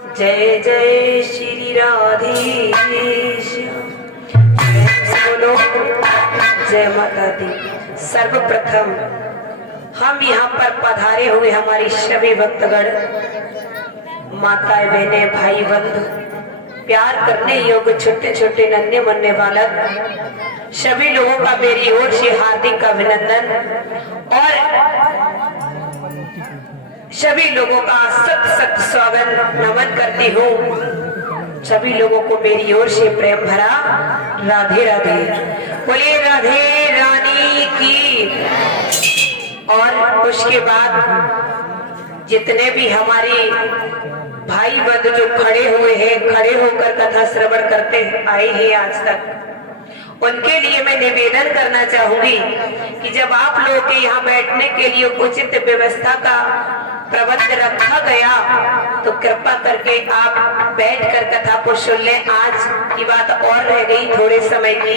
जय जय श्री राधे श्याम। बोलो जय माता दी। सर्वप्रथम हम यहाँ पर पधारे हुए हमारी सभी भक्तगण, माताएं, बहने, भाई, बंधु, प्यार करने योग्य छोटे छोटे नन्हे मुन्ने बालक, सभी लोगों का मेरी ओर से हार्दिक अभिनंदन और सभी लोगों का सत सत स्वागत नमन करती हूँ। सभी लोगों को मेरी ओर से प्रेम भरा राधे राधे। बोलिए राधे रानी की। और उसके बाद जितने भी हमारे भाई बंधु जो खड़े हुए हैं, खड़े होकर कथा श्रवण करते आए हैं आज तक, उनके लिए मैं निवेदन करना चाहूंगी कि जब आप लोगों के यहाँ बैठने के लिए उचित व्यवस्था का प्रबंध रखा गया तो कृपा करके आप बैठकर कथा को सुन लें। आज की बात और रह गई थोड़े समय की,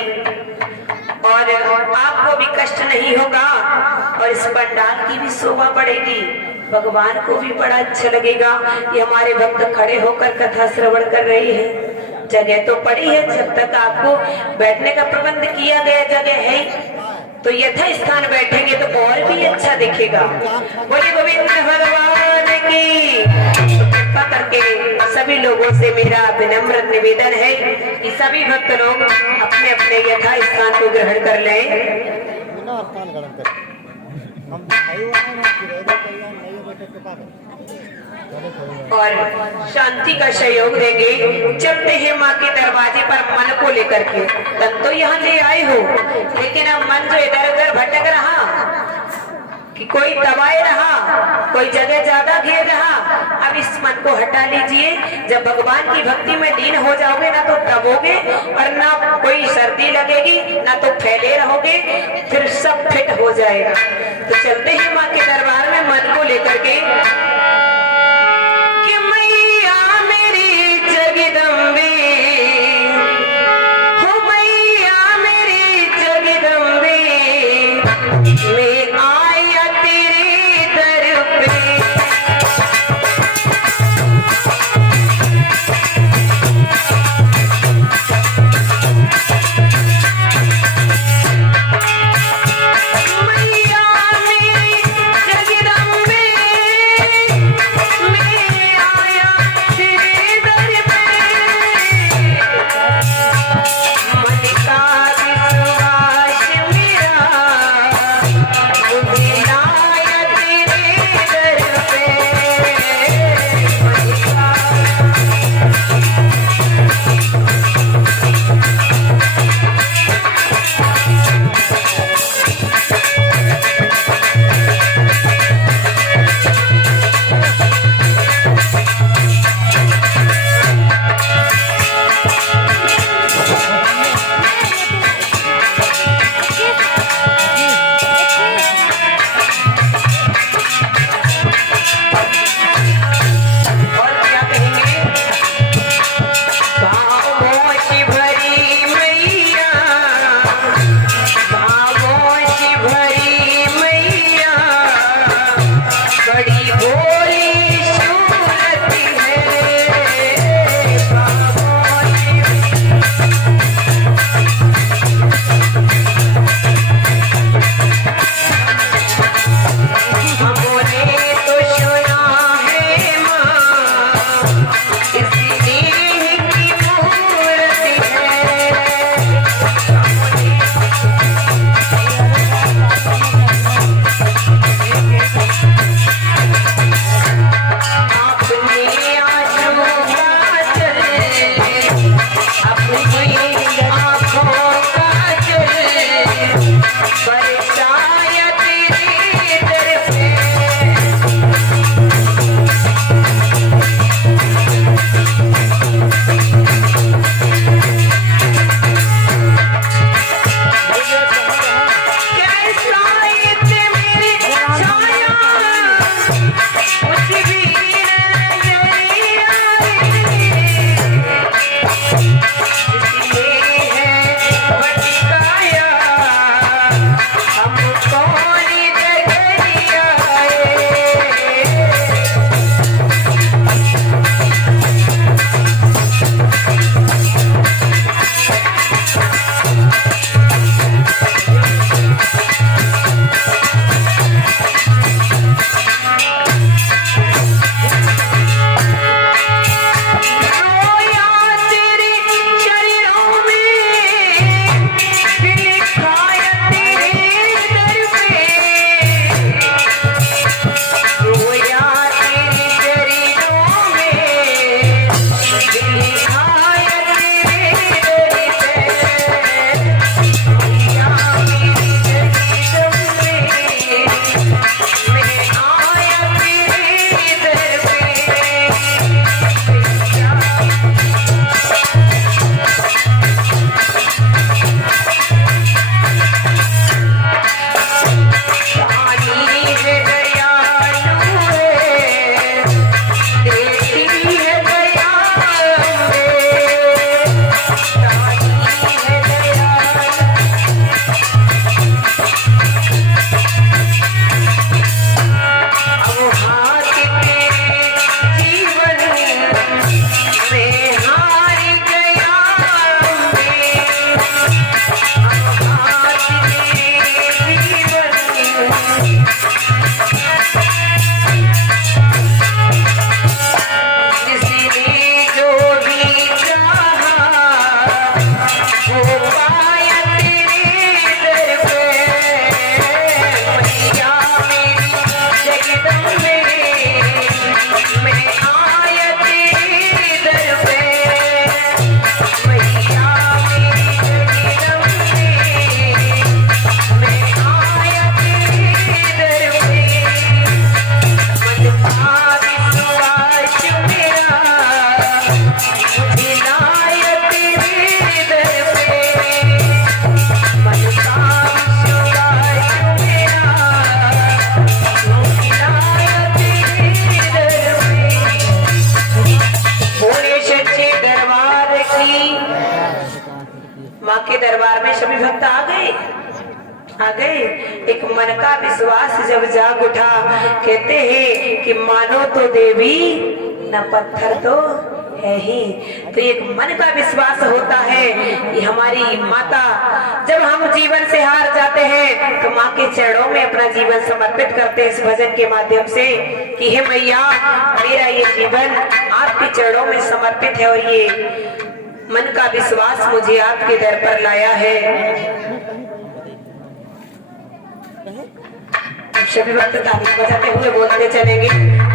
और आपको भी कष्ट नहीं होगा और इस पंडाल की भी शोभा बढ़ेगी, भगवान को भी बड़ा अच्छा लगेगा कि हमारे भक्त खड़े होकर कथा श्रवण कर रहे हैं। जगह तो पड़ी है, जब तक आपको बैठने का प्रबंध किया गया जगह है तो यथा स्थान बैठेंगे तो और भी अच्छा दिखेगा। बोले गोविंद भगवान की। कृपा करके सभी लोगों से मेरा विनम्र निवेदन है कि सभी भक्त लोग अपने अपने यथा स्थान को ग्रहण कर लें और शांति का सहयोग देंगे। चलते हैं माँ के दरवाजे पर मन को लेकर के। तन तो यहाँ ले आए हो, लेकिन अब मन जो इधर उधर भटक रहा कि कोई दबाए रहा, कोई जगह ज्यादा घेर रहा, अब इस मन को हटा लीजिए। जब भगवान की भक्ति में लीन हो जाओगे ना तो दबोगे और ना कोई सर्दी लगेगी ना तो फैले रहोगे, फिर सब फिट हो जाएगा। तो चलते हैं माँ के दरबार में मन को लेकर के। के दरबार में सभी भक्त आ गए। एक मन का विश्वास जब जाग उठा, कहते हैं कि मानो तो देवी न पत्थर तो है ही। तो एक मन का विश्वास होता है कि हमारी माता, जब हम जीवन से हार जाते हैं तो माँ के चरणों में अपना जीवन समर्पित करते हैं इस भजन के माध्यम से कि हे मैया, मेरा ये जीवन आपके चरणों में समर्पित है और ये मन का विश्वास मुझे आपके दर पर लाया है। सभी भक्त ताली बजाते हुए बोलते चलेंगे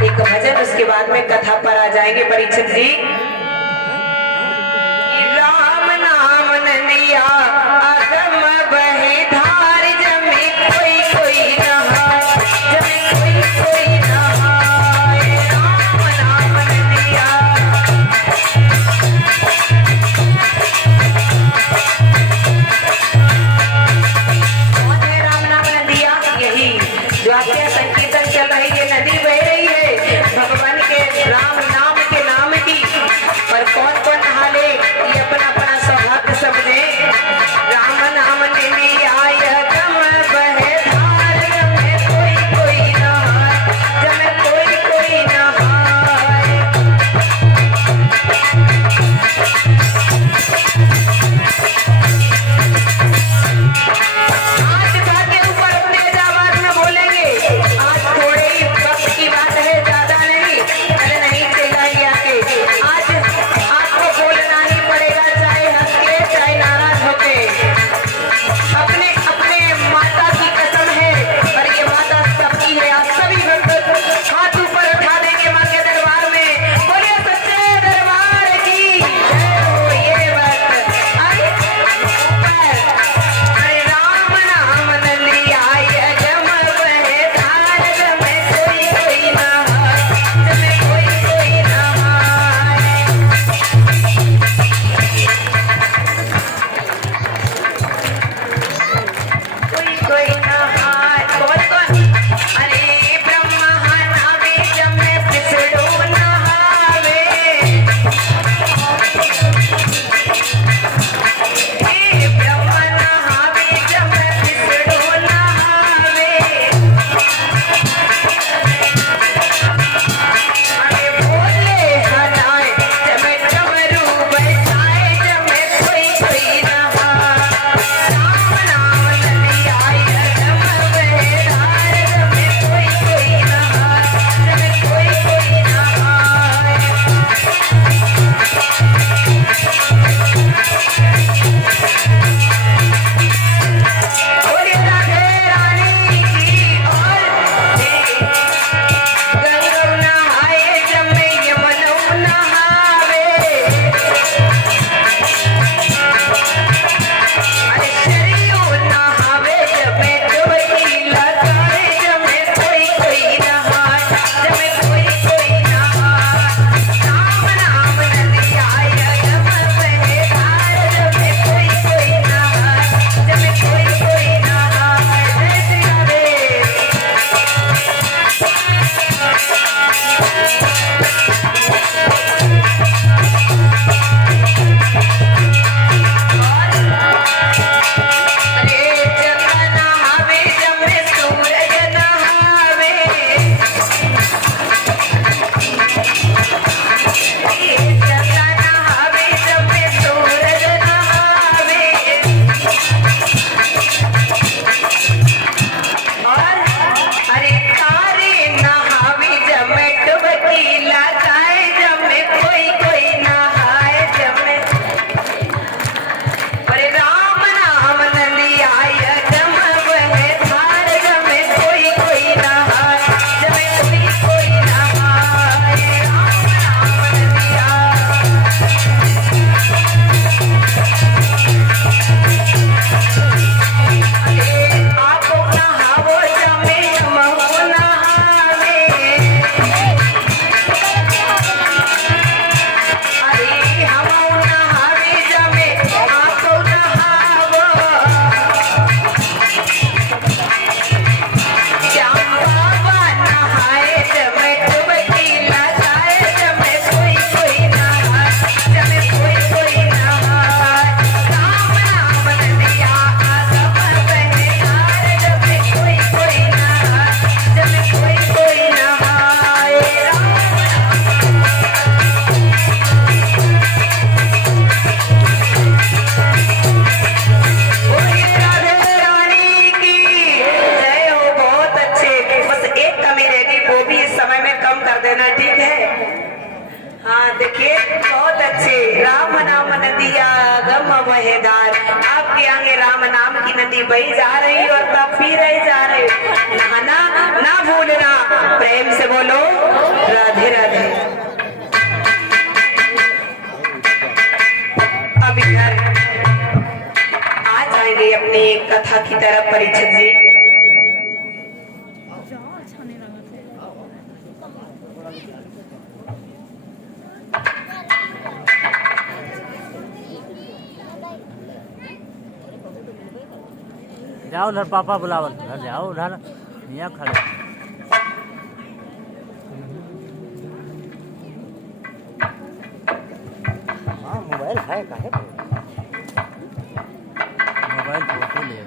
एक भजन, उसके बाद में कथा पर आ जाएंगे परीक्षित जी। राम नाम ननिया अगम बहे धार, जमे कोई कोई नहाए, जमे कोई कोई नहाए। राम नाम ननिया कौन है? राम नाम नदिया, यही जो आपके संकीर्तन चल रही है, नदी बह रही है भगवान के राम नाम के नाम की। पर कौन कौन नहा ले, ये अपना अपना सौभाग्य समझे। देखिए बहुत अच्छे। राम नाम नदिया गम बहेदार, आपके आगे राम नाम की नदी बही जा रही और तब पी रहे जा रहे। नहाना ना भूलना, प्रेम से बोलो राधे राधे। अब इधर आ जाएंगे अपनी कथा की तरफ परीक्षित जी। जाओ उधर, पापा बुलावल उधर जाओ, उधर यहाँ खड़े। हाँ मोबाइल है काहे मोबाइल फोटो ले,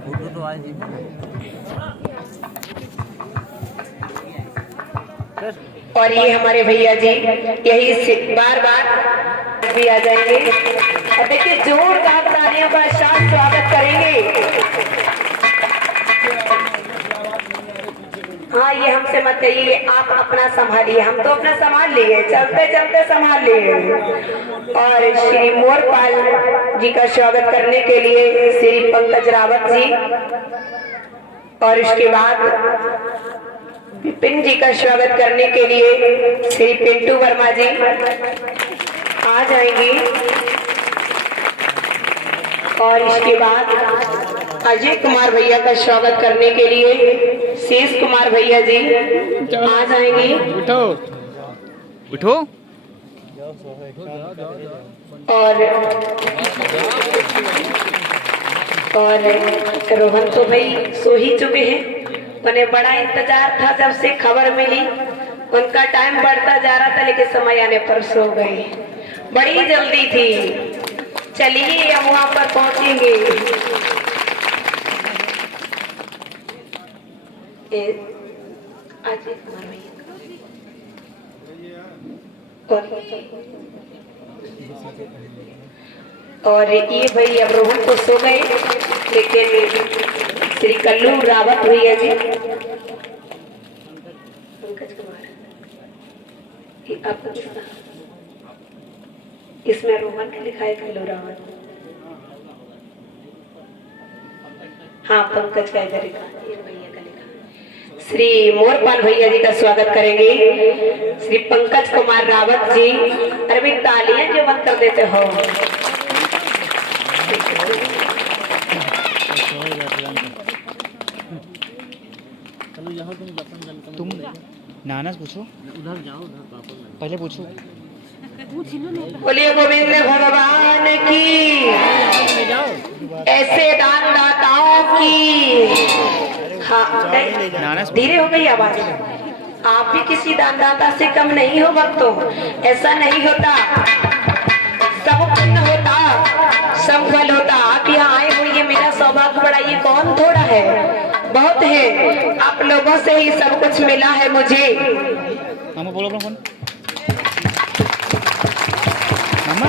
फोटो तो आज ही और ये हमारे भैया जी यही से बार बार भी आ जाएंगे और देखिए जोरदार तालियों का साथ स्वागत करेंगे। हाँ ये हमसे मत कहिए, आप अपना संभालिए, हम तो अपना संभाल लिए, चलते चलते संभाल लिए। और श्री मोरपाल जी का स्वागत करने के लिए श्री पंकज रावत जी, और इसके बाद विपिन जी का स्वागत करने के लिए श्री पिंटू वर्मा जी आ जाएंगे। और इसके बाद अजय कुमार भैया का स्वागत करने के लिए शेष कुमार भैया जी आ जाएंगे। उठो उठो। और रोहन तो भाई सो ही चुके हैं, उन्हें बड़ा इंतजार था जब से खबर मिली, उनका टाइम बढ़ता जा रहा था लेकिन समय आने पर सो गए। बड़ी जल्दी थी, चलिए हम वहां पर पहुंचेंगे। अजय कुमार भैया और ये भाई अब रोहन तो सो गए, लेकिन श्री कल्लू रावत भैया जी, पंकज कुमार, इसमें रोहन का लिखा है, कल्लू रावत। हाँ पंकज का इधर लिखा, ये भैया का लिखा। श्री मोरपाल भैया जी का स्वागत करेंगे श्री पंकज कुमार रावत जी। अरे भाई तालियां जो बंद कर देते हो। तुम नाना से पूछो, उधर जाओ, उधर पापा पहले पूछो। बोलिए गोविंद भगवान की, ऐसे दान दाताओं की। हाँ धीरे हो गई आवाज। आप भी किसी दान दाता से कम नहीं हो भक्तों, ऐसा नहीं होता। सब पुण्य होता, सब फल होता। आप यहाँ आए हो, ये मेरा सौभाग्य बड़ा, ये कौन थोड़ा है, बहुत है। आप लोगों से ही सब कुछ मिला है मुझे। मामा बोलो अपना फोन। मामा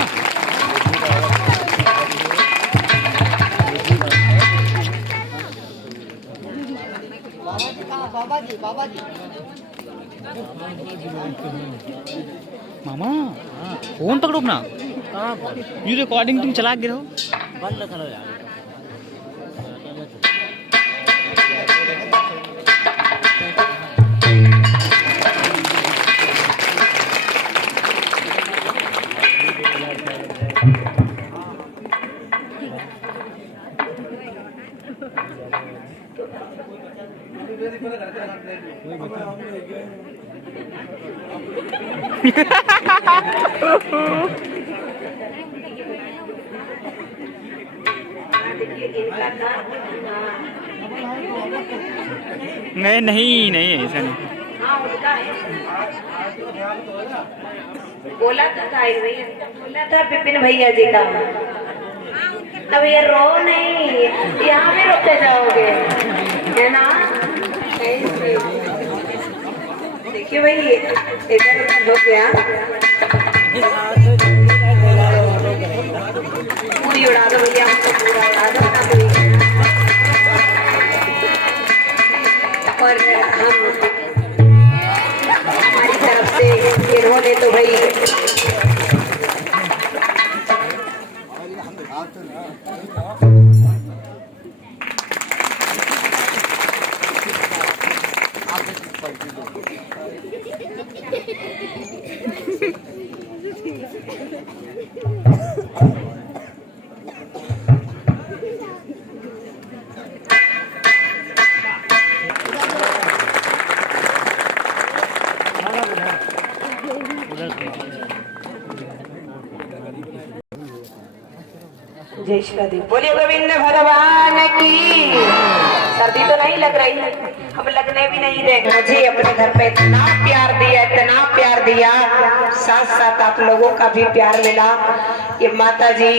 मामा फोन पकड़ो अपना। ये रिकॉर्डिंग तुम चला के रहो। बंद करो यार। नहीं ऐसा नहीं। बोला तो था भैया, बोला था विपिन भैया जी का। अब ये रो नहीं, यहाँ भी रोते जाओगे है ना। देखिए भाई इधर उधर हो गया, पूरी उड़ा दो भैया, हमको पूरा उड़ा दो ना। और हम हमारी तरफ से इन्होंने तो भाई जय श्री राधे। बोलिए गोविंद भगवान की। सर्दी तो नहीं लग रही, हम लगने भी नहीं देंगे। मुझे अपने घर पे इतना प्यार दिया, इतना प्यार दिया, साथ साथ आप लोगों का भी प्यार मिला। ये माता जी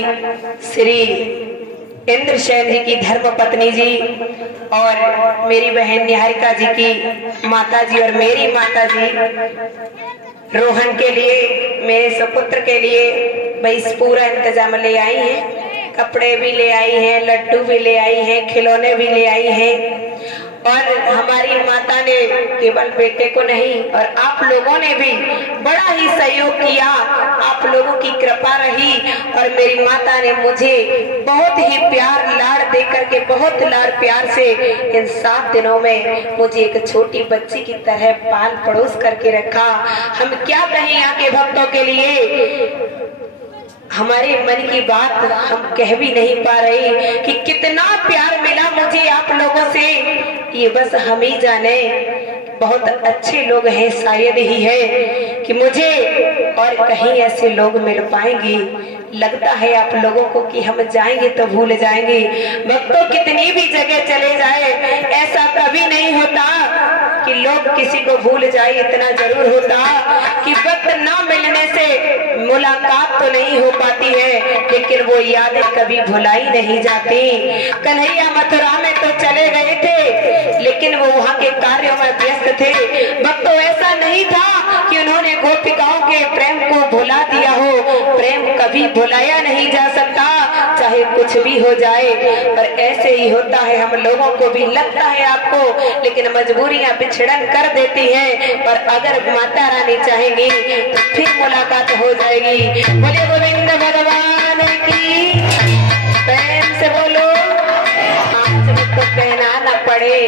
श्री इंद्रसेन जी की धर्म पत्नी जी और मेरी बहन निहारिका जी की माता जी और मेरी माता जी रोहन के लिए, मेरे सुपुत्र के लिए भाई पूरा इंतजाम ले आई हैं। कपड़े भी ले आई हैं, लड्डू भी ले आई हैं, खिलौने भी ले आई हैं। और हमारी माता ने केवल बेटे को नहीं और आप लोगों ने भी बड़ा ही सहयोग किया। आप लोगों की कृपा रही और मेरी माता ने मुझे बहुत ही प्यार लाड़ दे करके, बहुत लाड़ प्यार से इन 7 दिनों में मुझे एक छोटी बच्ची की तरह पाल पड़ोस करके रखा। हम क्या कहें यहाँ के भक्तों के लिए, हमारे मन की बात हम कह भी नहीं पा रहे कि कितना प्यार मिला मुझे आप लोगों से, ये बस हम ही जाने। बहुत अच्छे लोग हैं, शायद ही है कि मुझे और कहीं ऐसे लोग मिल पाएंगे। लगता है आप लोगों को कि हम जाएंगे तो भूल जाएंगे। भक्तों कितनी भी जगह चले जाए, ऐसा कभी नहीं होता कि लोग किसी को भूल जाए। इतना जरूर होता कि वक्त ना मिलने से मुलाकात तो नहीं हो पाती है, लेकिन वो यादें कभी भुलाई नहीं जाती। कन्हैया मथुरा में तो चले गए थे, लेकिन वो वहाँ के कार्यों में व्यस्त थे। भक्तों ऐसा नहीं था कि उन्होंने गोपिकाओं के प्रेम को भुला दिया हो। प्रेम कभी भुलाया नहीं जा सकता, चाहे कुछ भी हो जाए। पर ऐसे ही होता है, हम लोगों को भी लगता है आपको, लेकिन मजबूरियां बिछड़न कर देती हैं। पर अगर माता रानी चाहेंगी तो फिर मुलाकात हो जाएगी। बोले गोविंद भगवान की। प्रेम से बोलो। आज तो कहना न पड़े,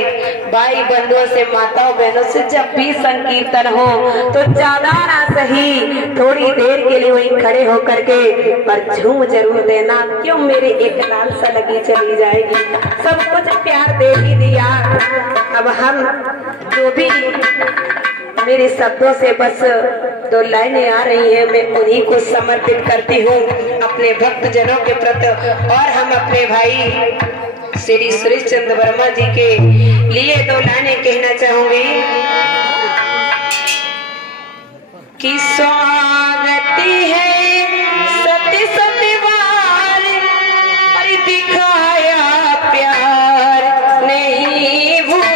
भाई बंधुओं से, माताओं बहनों से जब भी संकीर्तन हो तो ज्यादा ना सही थोड़ी देर के लिए वहीं खड़े होकर के पर झूम जरूर देना। क्यों मेरे एक लाल सा लगी चली जाएगी, सब कुछ प्यार दे ही दिया। अब हम जो भी मेरे शब्दों से बस 2 लाइनें आ रही है, मैं उन्हीं को समर्पित करती हूँ अपने भक्त जनों के प्रति। और हम अपने भाई श्री सुरेश चंद्र वर्मा जी के लिए 2 लाइनें कहना चाहूंगी कि स्वागती है सती सती बार और दिखाया प्यार नहीं भूली।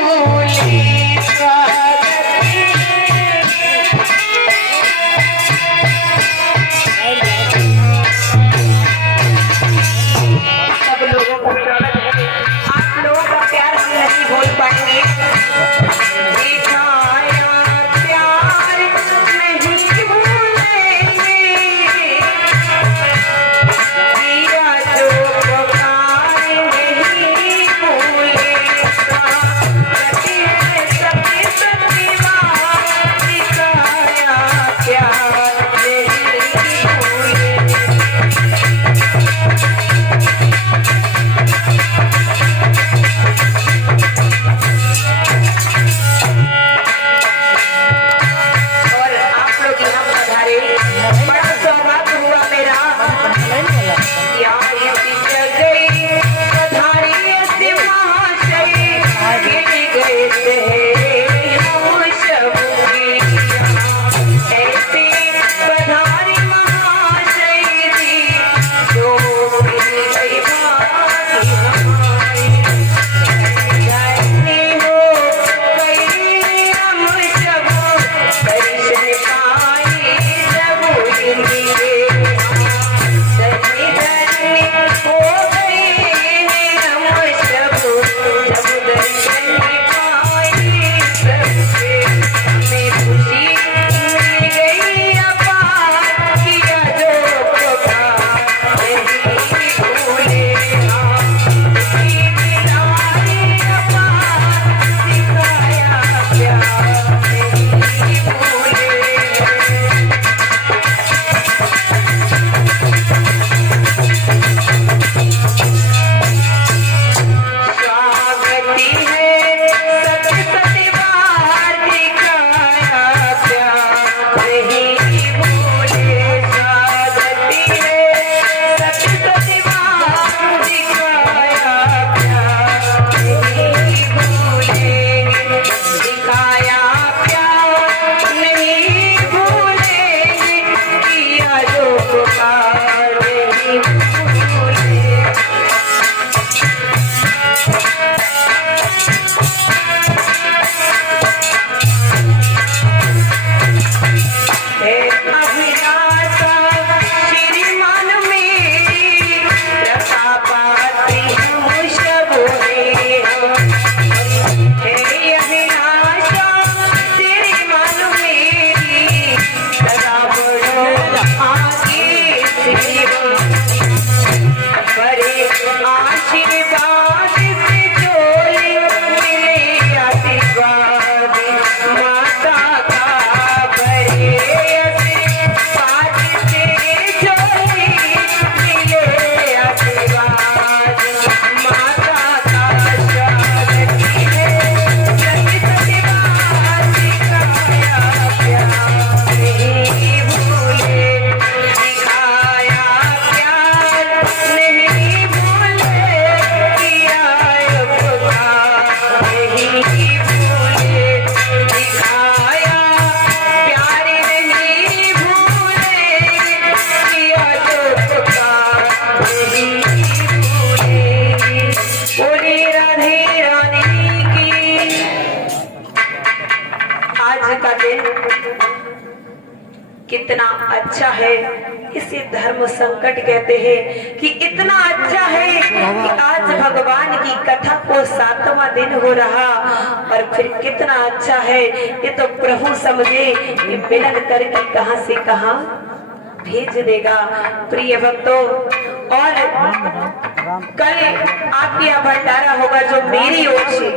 सब लोगों को स्वागत है, आप लोगों का प्यार हम नहीं भूल पाएंगे। दिखाया प्यार नहीं भूले आगे सेवा बड़े आशीर्वाद से झोली मिले आशीर्वाद माता का बड़े आशीर्वाद से झोली मिले आशीर्वाद माता का स्वागत है सच सत्यवादी का प्यार नहीं भूले दिखाया प्यार नहीं भूले किया उपकार नहीं भूले दिखाया प्यार नहीं भूले किया उपकार नहीं भूले। बोली राधे रानी की। आज का दिन कितना अच्छा है, इसे धर्म संकट कहते हैं कि इतना अच्छा है कि आज भगवान की कथा को 7वां दिन हो रहा। और फिर कितना अच्छा है ये तो प्रभु समझे कि मिलन करके कहां से कहां भेज देगा। प्रिय भक्तों, और कल आपके यहाँ भंडारा होगा जो मेरी ओर से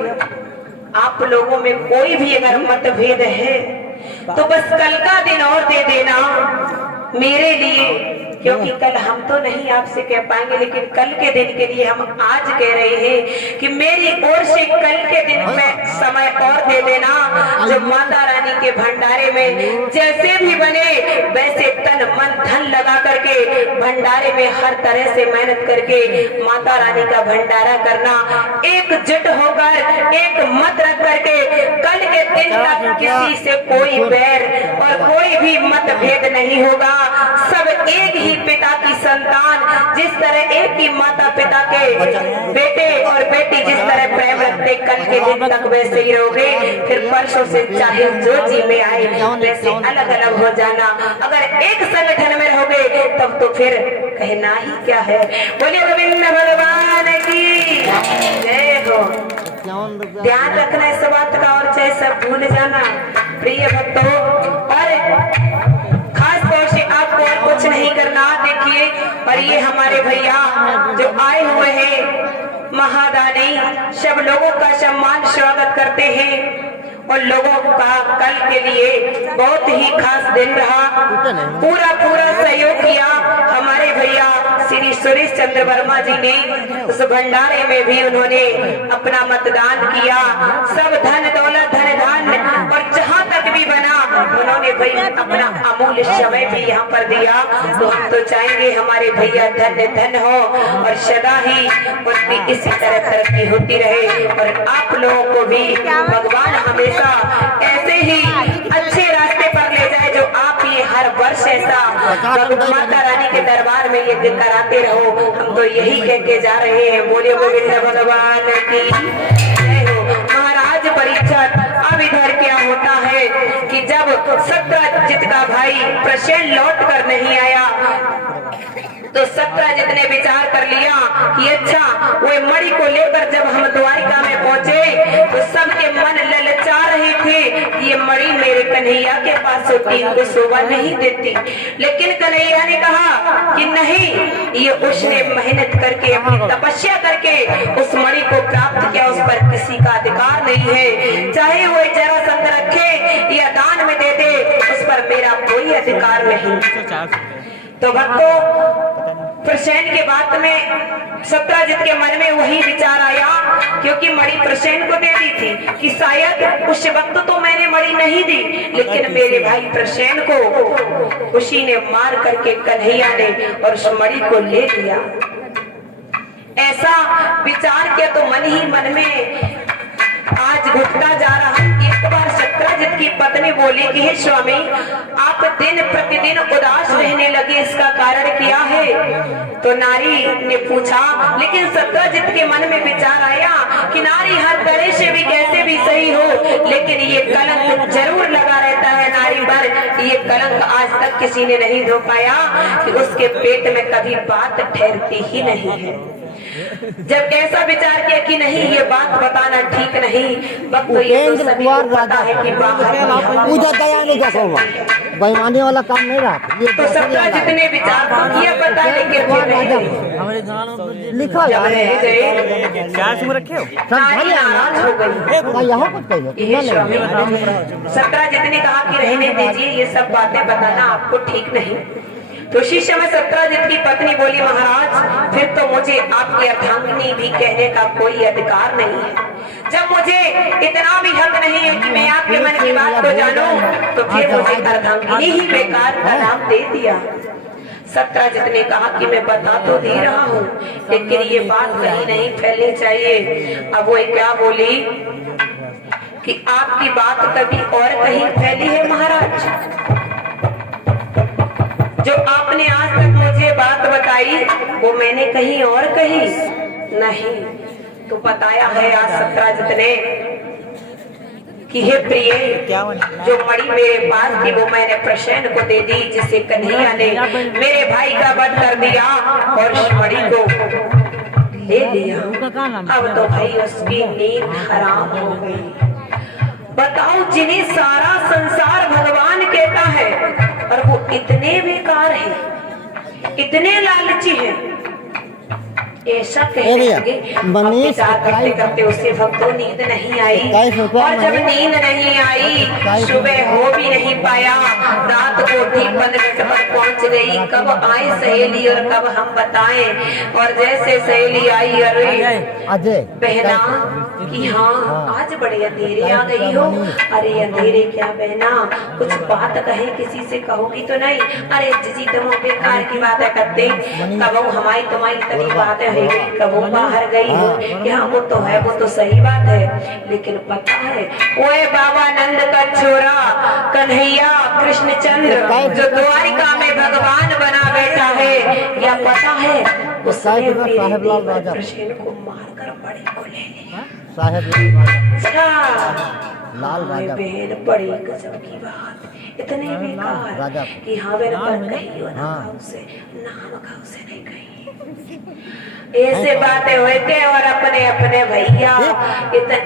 आप लोगों में कोई भी अगर मतभेद है तो बस कल का दिन और दे देना मेरे लिए, क्योंकि कल हम तो नहीं आपसे कह पाएंगे, लेकिन कल के दिन के लिए हम आज कह रहे हैं कि मेरी ओर से कल के दिन में समय और दे देना, जो माता रानी के भंडारे में जैसे भी बने वैसे तन मन धन लगा करके भंडारे में हर तरह से मेहनत करके माता रानी का भंडारा करना, एकजुट होकर एक मत रख करके कल के दिन तक किसी से कोई बैर और कोई भी मतभेद नहीं होगा। सब एक ही पिता की संतान, जिस तरह एक ही माता पिता के बेटे और बेटी जिस तरह प्रेम रखते कल के दिन तक वैसे ही रहोगे। फिर परसों से चाहे जो जी में आए वैसे अलग अलग हो जाना। अगर एक संगठन में रहोगे तब तो फिर कहना ही क्या है। बोलिए गोविंद भगवान की जय हो। ध्यान रखना इस बात का और चाहे सब भूल जाना। प्रिय भक्तों, और खास तौर से आपको और कुछ नहीं करना। देखिए, और ये हमारे भैया जो आए हुए हैं महादानी, सब लोगों का सम्मान स्वागत करते हैं और लोगों का कल के लिए बहुत ही खास दिन रहा। पूरा सहयोग किया हमारे भैया श्री सुरेश चंद्र वर्मा जी ने। उस भंडारे में भी उन्होंने अपना मतदान किया। सब धन दौलत धन धान्य और जहाँ तक भी बना उन्होंने भाई अपना अमूल्य समय भी यहाँ पर दिया। तो हम तो चाहेंगे हमारे भैया धन्य धन हो और सदा ही उनकी इसी तरह तरक्की होती रहे और आप लोगों को भी भगवान हमेशा ऐसे ही अच्छे रास्ते पर ले जाए जो आप ये हर वर्ष ऐसा माता रानी के दरबार में यज्ञ कराते रहो। हम तो यही कह के जा रहे हैं। बोलिए गोविंद भगवान की जय हो। महाराज परीक्षित, अब इधर क्या होता है कि जब सत्यजित का भाई प्रसेन लौट कर नहीं आया तो सत्यजित ने विचार कर लिया कि अच्छा, वो मणि को लेकर जब हम द्वारिका में पहुंचे तो सबके मन ललचा रहे थे कि ये मणि मेरे कन्हैया के पास होती इनको शोभा नहीं देती। लेकिन कन्हैया ने कहा कि नहीं, ये उसने मेहनत करके अपनी तपस्या करके उस मणि को प्राप्त किया, उस पर किसी का अधिकार नहीं है। चाहे वो जरासंध रखे या दान में दे दे, उस पर मेरा कोई अधिकार नहीं। तो भक्तों, प्रसेन के बात में सत्यजित के मन में वही विचार आया, क्योंकि मणि प्रसेन को दे दी थी कि शायद उस वक्त तो मैंने मणि नहीं दी, लेकिन मेरे भाई प्रसेन को उसी ने मार करके कन्हैया ने और उस मणि को ले लिया। ऐसा विचार किया तो मन ही मन में आज घुटता जा रहा। एक बार सत्यजित की पत्नी बोली कि हे स्वामी, आप दिन प्रतिदिन उदास रहने लगे, इसका कारण क्या है? तो नारी ने पूछा, लेकिन सत्यजित के मन में विचार आया कि नारी हर तरह से भी कैसे भी सही हो, लेकिन ये कलंक जरूर लगा रहता है नारी पर। ये कलंक आज तक किसी ने नहीं धो पाया कि उसके पेट में कभी बात ठहरती ही नहीं है। जब ऐसा विचार किया कि नहीं, ये बात बताना ठीक नहीं, वक्त तो ये तो सभी को पता है कि बाहर बेईमानी वाला काम नहीं रहा ये तो सबका जितने विचार किया पता लेके फिर रहे हमारे धरान लिखा जब रह गए चार सिम रखे हो सब भले नाराज हो गई। यहाँ कुछ कहिए हे स्वामी, 17 जितने कहा कि रहने दीजिए, ये सब बातें बताना आपको ठीक नहीं। तो उसी समय 17 की पत्नी बोली, महाराज फिर तो मुझे आपकी अर्धांगिनी भी कहने का कोई अधिकार नहीं है। जब मुझे इतना भी हक नहीं है कि मैं आपके मन की बात को जानूं, तो फिर मुझे अर्धांगिनी ही बेकार का नाम दे दिया। 17 ने कहा कि मैं बता तो दे रहा हूँ, लेकिन ये बात कहीं नहीं फैलनी चाहिए। अब वो क्या बोली कि आपकी बात कभी और कहीं फैली है महाराज? जो आपने आज तक मुझे बात बताई वो मैंने कहीं और कही नहीं। तो बताया है आज 17 ने कि हे प्रिय, जो मणि मेरे पास थी वो मैंने प्रसेन को दे दी, जिसे कन्हैया ने मेरे भाई का वध कर दिया और उस मणि को ले लिया। अब तो भाई उसकी नींद हराम हो गई। बताओ, जिन्हें सारा संसार भगवान कहता है और वो इतने बेकार है, इतने लालची है, ऐसा कहने लगे। करते करते उसे भक्तों नींद नहीं आई, और जब नींद नहीं आई सुबह हो भी नहीं पाया, रात को ठीक 15 मिनट पर पहुंच गई। कब आए सहेली और कब हम बताएं। और जैसे सहेली आई, अरे बहना कि हाँ आज बड़े अंधेरे आ गई हो। अरे अंधेरे क्या बहना, कुछ बात कहे, किसी से कहोगी तो नहीं? अरे जी तुम बेकार की बातें करते, कब हमारी तुम्हारी इतनी बातें है, कब वो बाहर गई हो। यहाँ वो तो है, वो तो सही बात है, लेकिन पता है ओए बाबा नंद का छोरा कन्हैया कृष्णचंद्र जो द्वारिका में भगवान बना बैठा है, या पता है उसने मेरे कृष्ण को मारकर बड़े को ले लिया। लाल राजा बहन बड़ी गजब की बात, इतने बेकार कि हाँ मेरे पर कही हो ना उसे नाम का उसे नहीं कही। ऐसे बातें हुए थे और अपने अपने भैया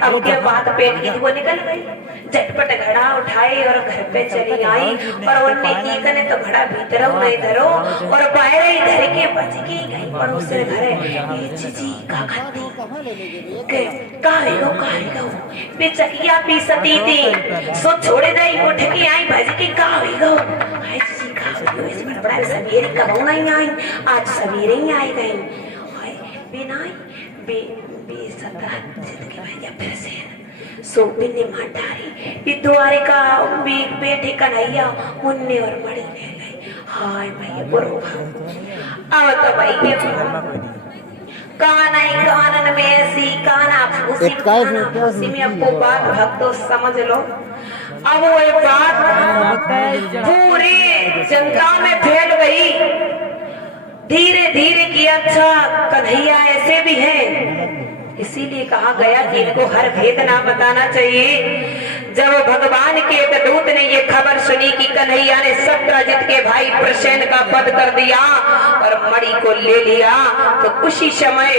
अब क्या बात पेट की वो निकल गई। झटपट घड़ा उठाई और घर पे चली आई, और उनने एक ने तो घड़ा भीतर नहीं धरो और बाहर ही धर के बच की गई पड़ोस से घरे। जी का खाती काहेगो बेचकिया पी सती थी, सो छोड़े दई उठ के आई भज के काहेगो आई जी का इस बड़ा सवेरे कब नहीं आई, आज सवेरे ही आई गई। बिनाई बे 17 जिंदगी भैया फिर से सो बिन्नी माटारी द्वारिका बेटे कन्हैया उन्ने और बड़ी ले गई। हाय भैया बुरो अब तो भैया काना ही कानन में ऐसी काना उसी में आपको बात भक्तों समझ लो। अब वो एक बात पूरी जनता में फैल गई धीरे धीरे कि अच्छा कन्हैया ऐसे भी हैं। इसीलिए कहा गया कि इनको हर भेद ना बताना चाहिए। जब भगवान के एक दूत ने ये खबर सुनी कि कन्हैया ने सत्यजित के भाई प्रसेन का वध कर दिया और मणि को ले लिया, तो उसी समय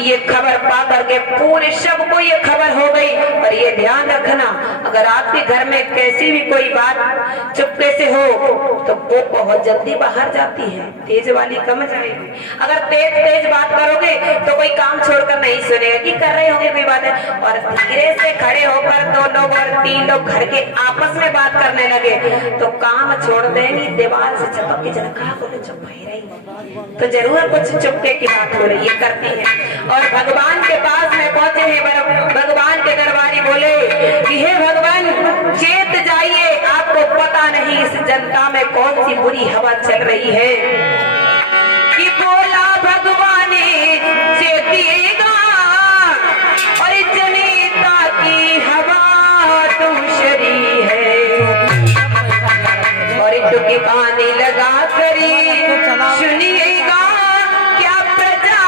ये खबर पा करके पूरे सबको ये खबर हो गई। और ये ध्यान रखना, अगर आपके घर में कैसी भी कोई बात चुपके से हो तो वो बहुत जल्दी बाहर जाती है, तेज वाली कम जाएगी। अगर तेज तेज बात करोगे तो कोई काम छोड़कर नहीं सुनेगा कि कर रहे होंगे कोई बात है, और धीरे से खड़े होकर 2 लोग और 3 लोग घर के आपस में बात करने लगे तो काम छोड़ देंगी, दीवार से चपक के जनका बोले चुप ही रही, तो जरूर कुछ चुपके की बात हो रही है, करती है। और भगवान के पास में पहुंचे हैं, भगवान के दरबारी बोले कि हे भगवान चेत जाइए, आपको पता नहीं इस जनता में कौन सी बुरी हवा चल रही है। कि बोला भगवान चेतिएगा और जनता की हवा दूसरी है, और टुकी पानी लगा करी सुनिएगा क्या प्रजा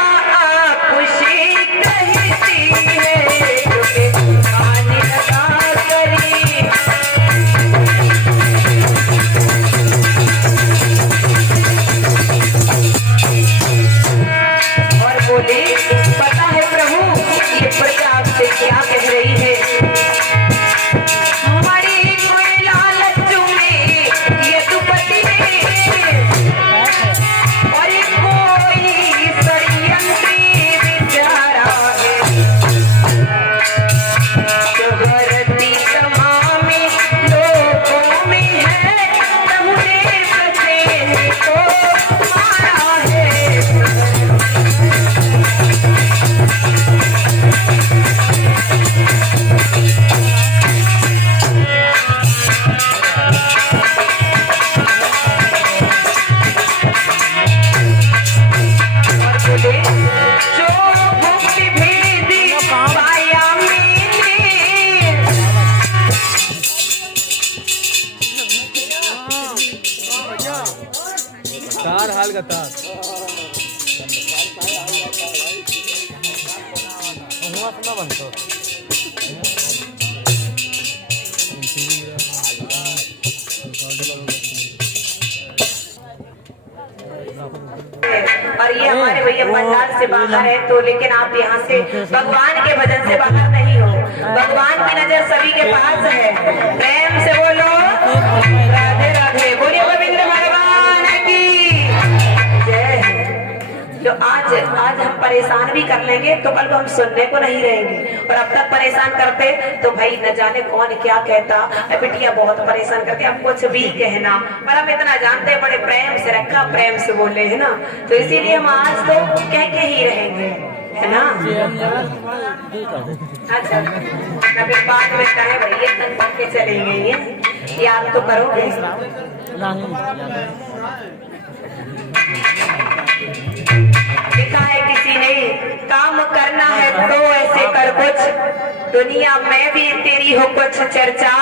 खुशी कहती है। टुकी पानी लगा करी और बोले पता है प्रभु ये प्रजा आपसे क्या कह रही है। हमारी कोई लालच में ये तार हाल का तार हुआ तो ना बनतो और ये हमारे भैया पंडाल से बाहर है तो, लेकिन आप यहाँ से भगवान के भजन से बाहर नहीं हो। भगवान की नजर सभी के पास है। प्रेम से बोलो राधे राधे, बोलिए गोविंद भगवान की जय। जो आज हम परेशान भी कर लेंगे तो कल को हम सुनने को नहीं रहेंगे, और अब तक परेशान करते तो भाई न जाने कौन क्या कहता, बिटिया बहुत परेशान करती, अब कुछ भी कहना, पर हम इतना जानते हैं बड़े प्रेम से रखा, प्रेम से बोले है ना, तो इसीलिए हम आज तो कह के ही रहेंगे, है ना। अच्छा फिर बाद में कहे भैया तक पढ़ के चलेंगे, ये आप तो करोगे। लिखा है किसी ने, काम करना है तो ऐसे कर कुछ, दुनिया में भी तेरी हो कुछ चर्चा,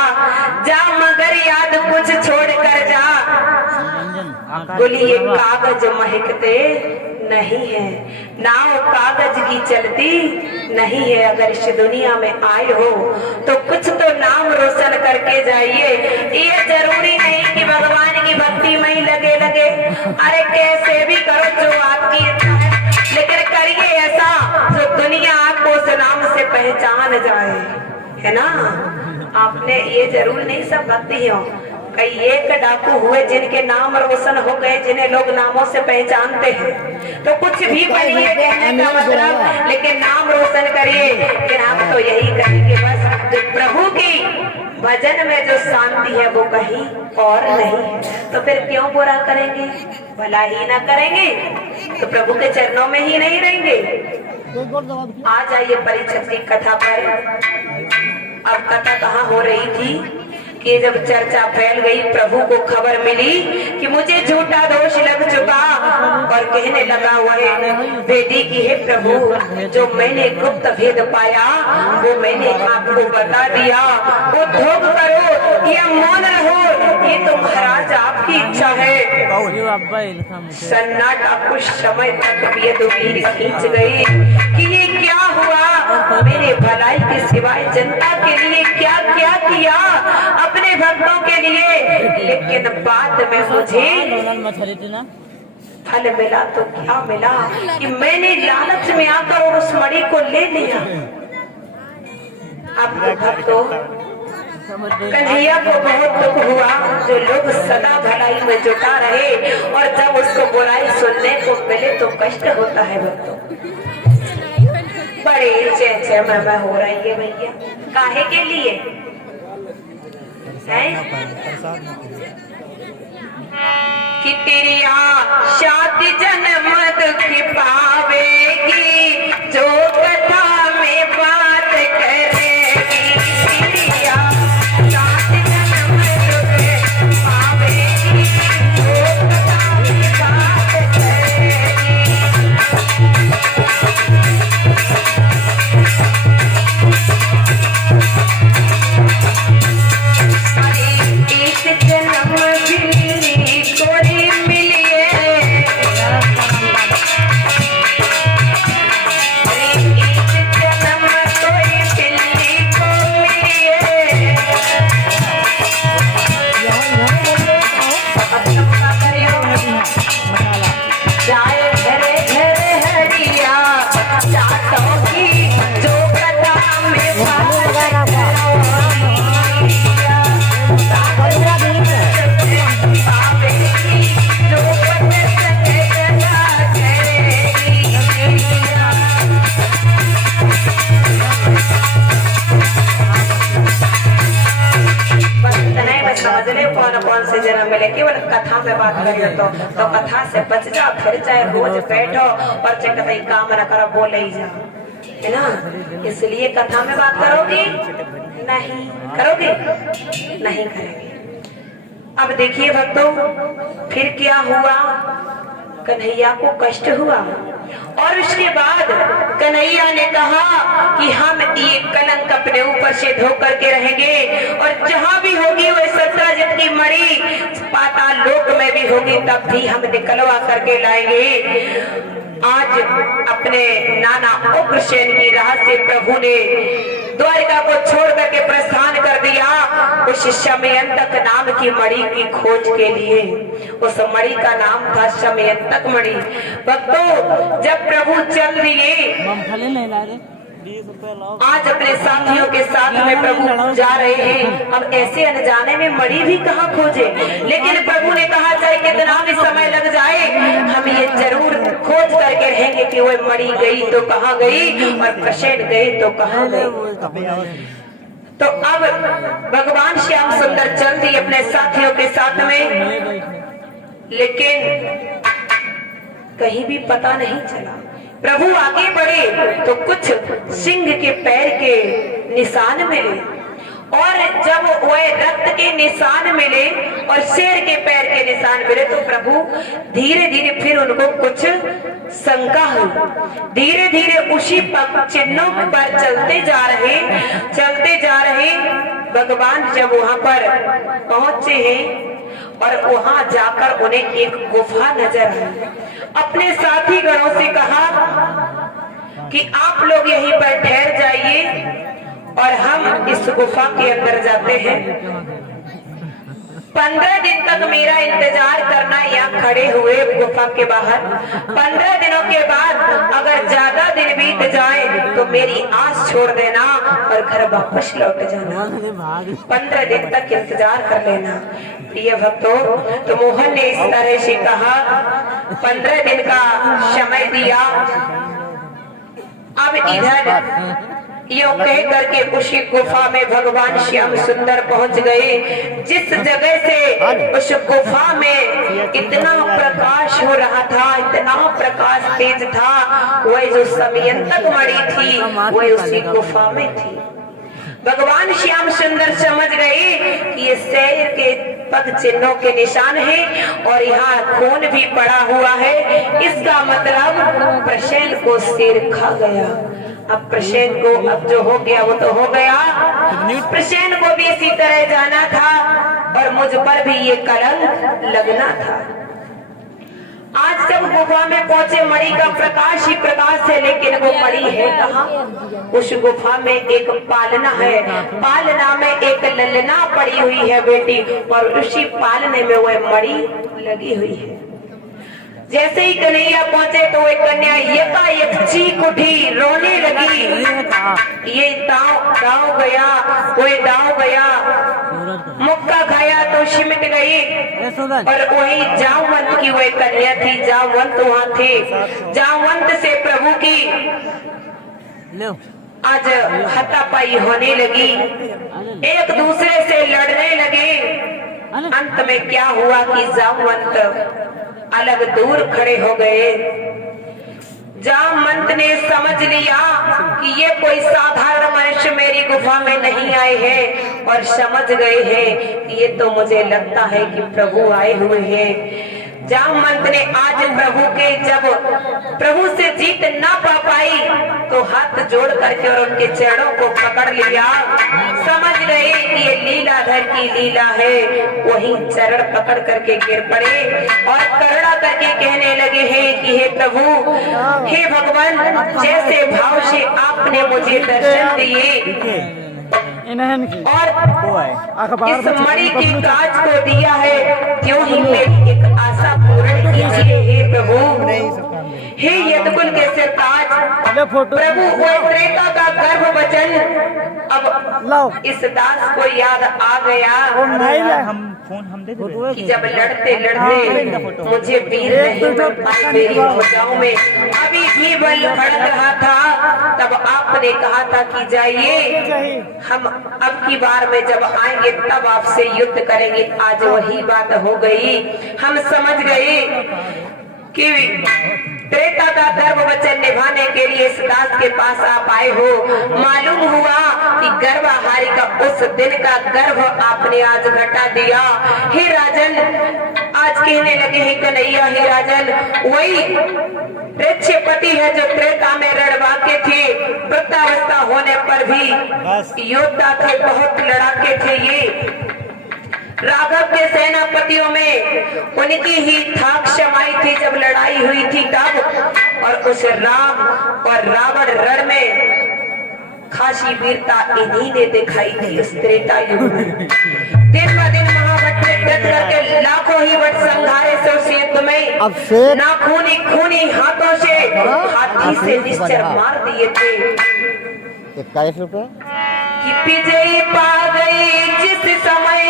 जा मगर याद कुछ छोड़ कर जा। बोली ये कागज महकते नहीं है, नाव कागज की चलती नहीं है, अगर इस दुनिया में आए हो तो कुछ तो नाम रोशन करके जाइए। ये जरूरी नहीं कि भगवान की भक्ति में ही लगे, अरे कैसे भी करो जो आपकी इच्छा है, लेकिन करिए ऐसा जो दुनिया आपको उस नाम से पहचान जाए, है ना। आपने ये जरूर नहीं सब भक्ति हो, कई एक डाकू हुए जिनके नाम रोशन हो गए, जिन्हें लोग नामों से पहचानते हैं, तो कुछ भी बनिए कहने का मतलब, लेकिन नाम रोशन करिए। लेकिन आप तो यही करेंगे बस, जो प्रभु की भजन में जो शांति है वो कहीं और नहीं है, तो फिर क्यों बुरा करेंगे, भला ही ना करेंगे तो प्रभु के चरणों में ही नहीं रहेंगे। आ जाइए परीक्षित की कथा पर। अब कथा कहाँ हो रही थी कि जब चर्चा फैल गई, प्रभु को खबर मिली कि मुझे झूठा दोष लग चुका, और कहने लगा वह बेटी की है प्रभु, जो मैंने गुप्त भेद पाया वो मैंने आपको बता दिया, उद्योग करो या मौन रहो, ये तो महाराज आपकी इच्छा है। सन्नाटा कुछ समय तक बेदुबीर खींच गई कि ये क्या हुआ, मेरे भलाई के सिवाय जनता के लिए क्या क्या किया, अपने भक्तों के लिए, लेकिन बाद में मुझे फल मिला तो क्या मिला कि मैंने लालच में आकर और उस मणि को ले लिया। अब भक्तों कन्हैया को बहुत दुख हुआ, जो लोग सदा भलाई में जुटा रहे और जब उसको बुराई सुनने को मिले तो कष्ट होता है भक्तों। बड़े चेचे मैं हो रही है भैया, काहे के लिए है कि तेरी शादी जन्म दुख पावेगी, जो कथा में बात करेगी, तेरी शादी जन्म दुख पावेगी, जो कथा में बात करेगी। एक जन्म भी कोई मिलिए, एक जन्म कोई बिल्ली को मिलिए, जाए घरे घरे हरिया चाटों की, जो कथा में बात कौन से जन्म मिले, केवल कथा में बात करियो तो कथा से बच जा, फिर चाहे रोज बैठो और चाहे कहीं काम न करो बोले ही जा, है ना। इसलिए कथा में बात करोगी नहीं, करोगे नहीं करेंगे। अब देखिए भक्तों फिर क्या हुआ कन्हैया को कष्ट हुआ और उसके बाद कन्हैया ने कहा कि हम ये कलंक अपने ऊपर से धो करके रहेंगे और जहां भी होगी वो सत्यजित की मणि पाताल लोक में भी होगी तब भी हम निकलवा करके लाएंगे। आज अपने नाना उग्रसेन की राह से प्रभु ने द्वारिका को छोड़ करके प्रस्थान कर दिया उस शमयंतक नाम की मणि की खोज के लिए। उस मणि का नाम था शमयंतक मणि। भक्तों, जब प्रभु चल दिए आज अपने साथियों के साथ में प्रभु जा रहे हैं, अब ऐसे अनजाने में मणि भी कहाँ खोजे, लेकिन प्रभु ने कहा चाहे कितना भी समय लग जाए हम ये जरूर खोज करके रहेंगे कि वो मणि गई तो कहाँ गई और प्रसेन गए तो कहाँ गए। तो अब भगवान श्याम सुंदर चल दिए अपने साथियों के साथ में, लेकिन कहीं भी पता नहीं चला। प्रभु आगे बढ़े तो कुछ सिंह के पैर के निशान मिले और जब वह रक्त के निशान मिले और शेर के पैर के निशान मिले तो प्रभु धीरे धीरे फिर उनको कुछ शंका हुई। धीरे धीरे उसी चिन्हों पर चलते जा रहे भगवान जब वहां पर पहुंचे हैं और वहां जाकर उन्हें एक गुफा नजर आई। अपने साथी गणों से कहा कि आप लोग यहीं पर ठहर जाइए और हम इस गुफा के अंदर जाते हैं। 15 दिन तक मेरा इंतजार करना यहाँ खड़े हुए गुफा के बाहर। 15 दिनों के बाद अगर ज्यादा दिन बीत जाए तो मेरी आस छोड़ देना और घर वापस लौट जाना। 15 दिन तक इंतजार कर लेना। प्रिय भक्तों, तो मोहन ने इस तरह से कहा, 15 दिन का समय दिया। अब इधर यो कह करके उसी गुफा में भगवान श्याम सुंदर पहुंच गए। जिस जगह से उस गुफा में इतना प्रकाश हो रहा था, इतना प्रकाश तेज था, वह जो शमयंतक मणि थी वह उसी गुफा में थी। भगवान श्याम सुंदर समझ गए कि ये शेर के पग चिन्हों के निशान है और यहाँ खून भी पड़ा हुआ है। इसका मतलब प्रसेन को शेर खा गया। अब प्रसेन को अब जो हो गया वो तो हो गया। प्रसेन को भी इसी तरह जाना था और मुझ पर भी ये कलंक लगना था। आज जब गुफा में पहुंचे मणि का प्रकाश ही प्रकाश है, लेकिन वो मणि है कहाँ? उस गुफा में एक पालना है, पालना में एक ललना पड़ी हुई है बेटी, और उसी पालने में वह मणि लगी हुई है। जैसे ही कन्हैया पहुंचे तो वह कन्या एकाएक चीख उठी, रोने लगी। ये दाव गया, वो दाव गया, मुक्का खाया तो सिमट गई। और वही जामवंत की वह कन्या थी, जामवंत वहाँ थे। जामवंत से प्रभु की आज हाथापाई होने लगी, एक दूसरे से लड़ने लगे। अंत में क्या हुआ कि जामवंत अलग दूर खड़े हो गए। जामवंत ने समझ लिया कि ये कोई साधारण मनुष्य मेरी गुफा में नहीं आए हैं, और समझ गए हैं कि ये तो मुझे लगता है कि प्रभु आए हुए हैं। जामवंत ने आज जब प्रभु से जीत ना पा पाई तो हाथ जोड़ करके और उनके चरणों को पकड़ लिया। समझ गए कि ये लीलाधर की लीला है। वही चरण पकड़ करके गिर पड़े और करुणा करके कहने लगे हैं कि हे प्रभु, हे भगवान, जैसे भाव से आपने मुझे दर्शन दिए और इस मणि की काज को दिया है, त्यों ही मेरी एक आशा पूर्ण कीजिए हे प्रभु। हे यदुकुल के सिरताज प्रभु, वो त्रेता का गर्भ वचन अब इस दास को याद आ गया कि जब लड़ते लड़ते मुझे वीर नहीं मिल पाए मेरी भुजाओं में, अभी भी बल भड़क रहा था, तब आपने कहा था कि जाइए, हम अब की बार में जब आएंगे तब आपसे युद्ध करेंगे। आज वही बात हो गई। हम समझ गए कि त्रेता का गर्भ वचन निभाने के लिए इस दास के पास आप आए हो। मालूम हुआ कि गर्भाहारी का उस दिन का गर्भ आपने आज घटा दिया। हे राजन, आज कहने लगे हैं कन्हैया ही राजन वही पति है जो त्रेता में रणबाके थे, वृद्धावस्था होने पर भी योद्धा थे, बहुत लड़ाके थे। ये राघव के सेनापतियों में उनकी ही थाक समाई थी जब लड़ाई हुई थी तब, और उस राम और रावण रण में खासी वीरता इन्हीं ने दिखाई थी उस त्रेता युग में। दिन ब दिन महाभट ने डट करके लाखों ही वट संघारे से उस युद्ध में ना खूनी खूनी हाथों से हाथी से निश्चर मार दिए थे। 21 रुपए कि विजयी पा गई जिस समय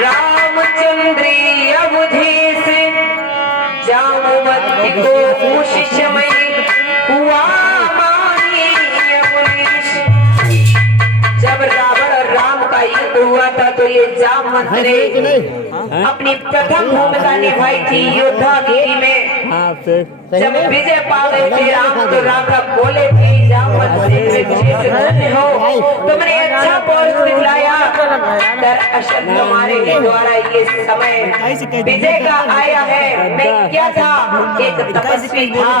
रामचंद्र अवधेश, जामवंती को उस समय हुआ माही अवनीश। जब रावण और राम का युद्ध हुआ था तो ये जामवंत ने अपनी प्रथम भूमिका निभाई थी योद्धागिरी में। जब विजय पा गए थे राम तो राघव बोले थे जामवंत से धन्य हो, तुमने अच्छा पौरुष दिखलाया, दरअसल तुम्हारे ही द्वारा ये समय विजय का आया है। मैं क्या था, एक तपस्वी था,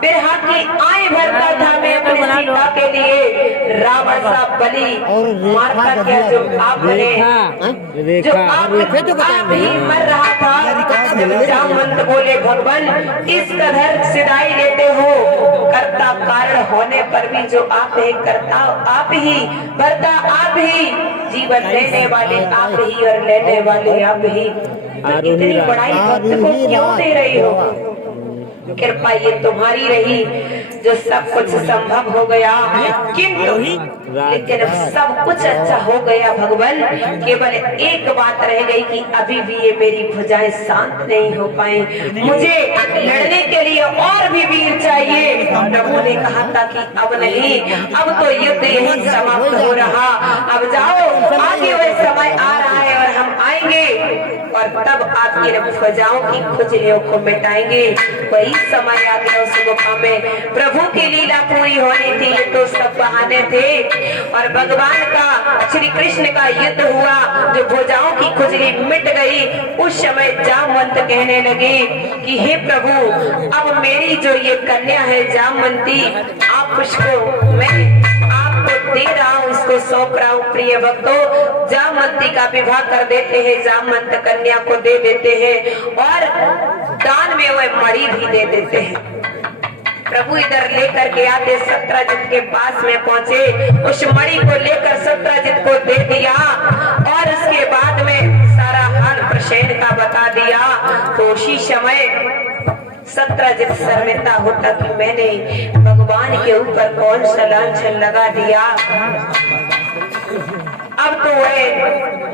बिरहा की आय भरता था मैं अपनी सीता के लिए। रावण सा बलि मारता क्या जो आपने, जो आप ही मर रहा था। जामवंत बोले भगवान इस कदर सिधाई लेते हो, कर्ता कारण होने पर भी जो आप है, करता आप ही, भरता आप ही, जीवन देने वाले आप ही और लेने वाले आप ही। तो इतनी बड़ाई भक्त को क्यों दे रही हो? कृपा ये तुम्हारी रही जो सब कुछ संभव हो गया, किंतु लेकिन सब कुछ अच्छा हो गया भगवान। केवल एक बात रह गई कि अभी भी ये मेरी भुजाएं शांत नहीं हो पाई, मुझे लड़ने के लिए और भी वीर चाहिए। प्रभु ने कहा था कि अब नहीं, अब तो युद्ध यही समाप्त हो रहा, अब जाओ, आगे वह समय आ रहा है और हम आएंगे और तब आपकी भुजाओं की खुजलियों को मिटाएंगे। वही समय आ गया उस गुफा में, प्रभु की लीला पूरी होनी थी। ये तो सब बहाने थे और भगवान का, श्री कृष्ण का युद्ध हुआ, जो भुजाओं की खुजली मिट गई। उस समय जामवंत कहने लगे कि हे प्रभु, अब मेरी जो ये कन्या है जामवंती, आप उसको मैं आपको दे रहा हूँ, इसको सौंप रहा हूँ। प्रिय भक्तों, जामवंती का विवाह कर देते हैं, जामवंत कन्या को दे देते हैं और दान में वह मणि भी दे देते हैं। प्रभु इधर लेकर के आते सत्यजित के पास में पहुंचे, उस मणि को लेकर सत्यजित को दे दिया और उसके बाद में सारा हाल प्रसेन का बता दिया। तो उसी समय सत्यजित शर्मिंदा होता कि मैंने भगवान के ऊपर कौन सा लांछन लगा दिया। अब तो वह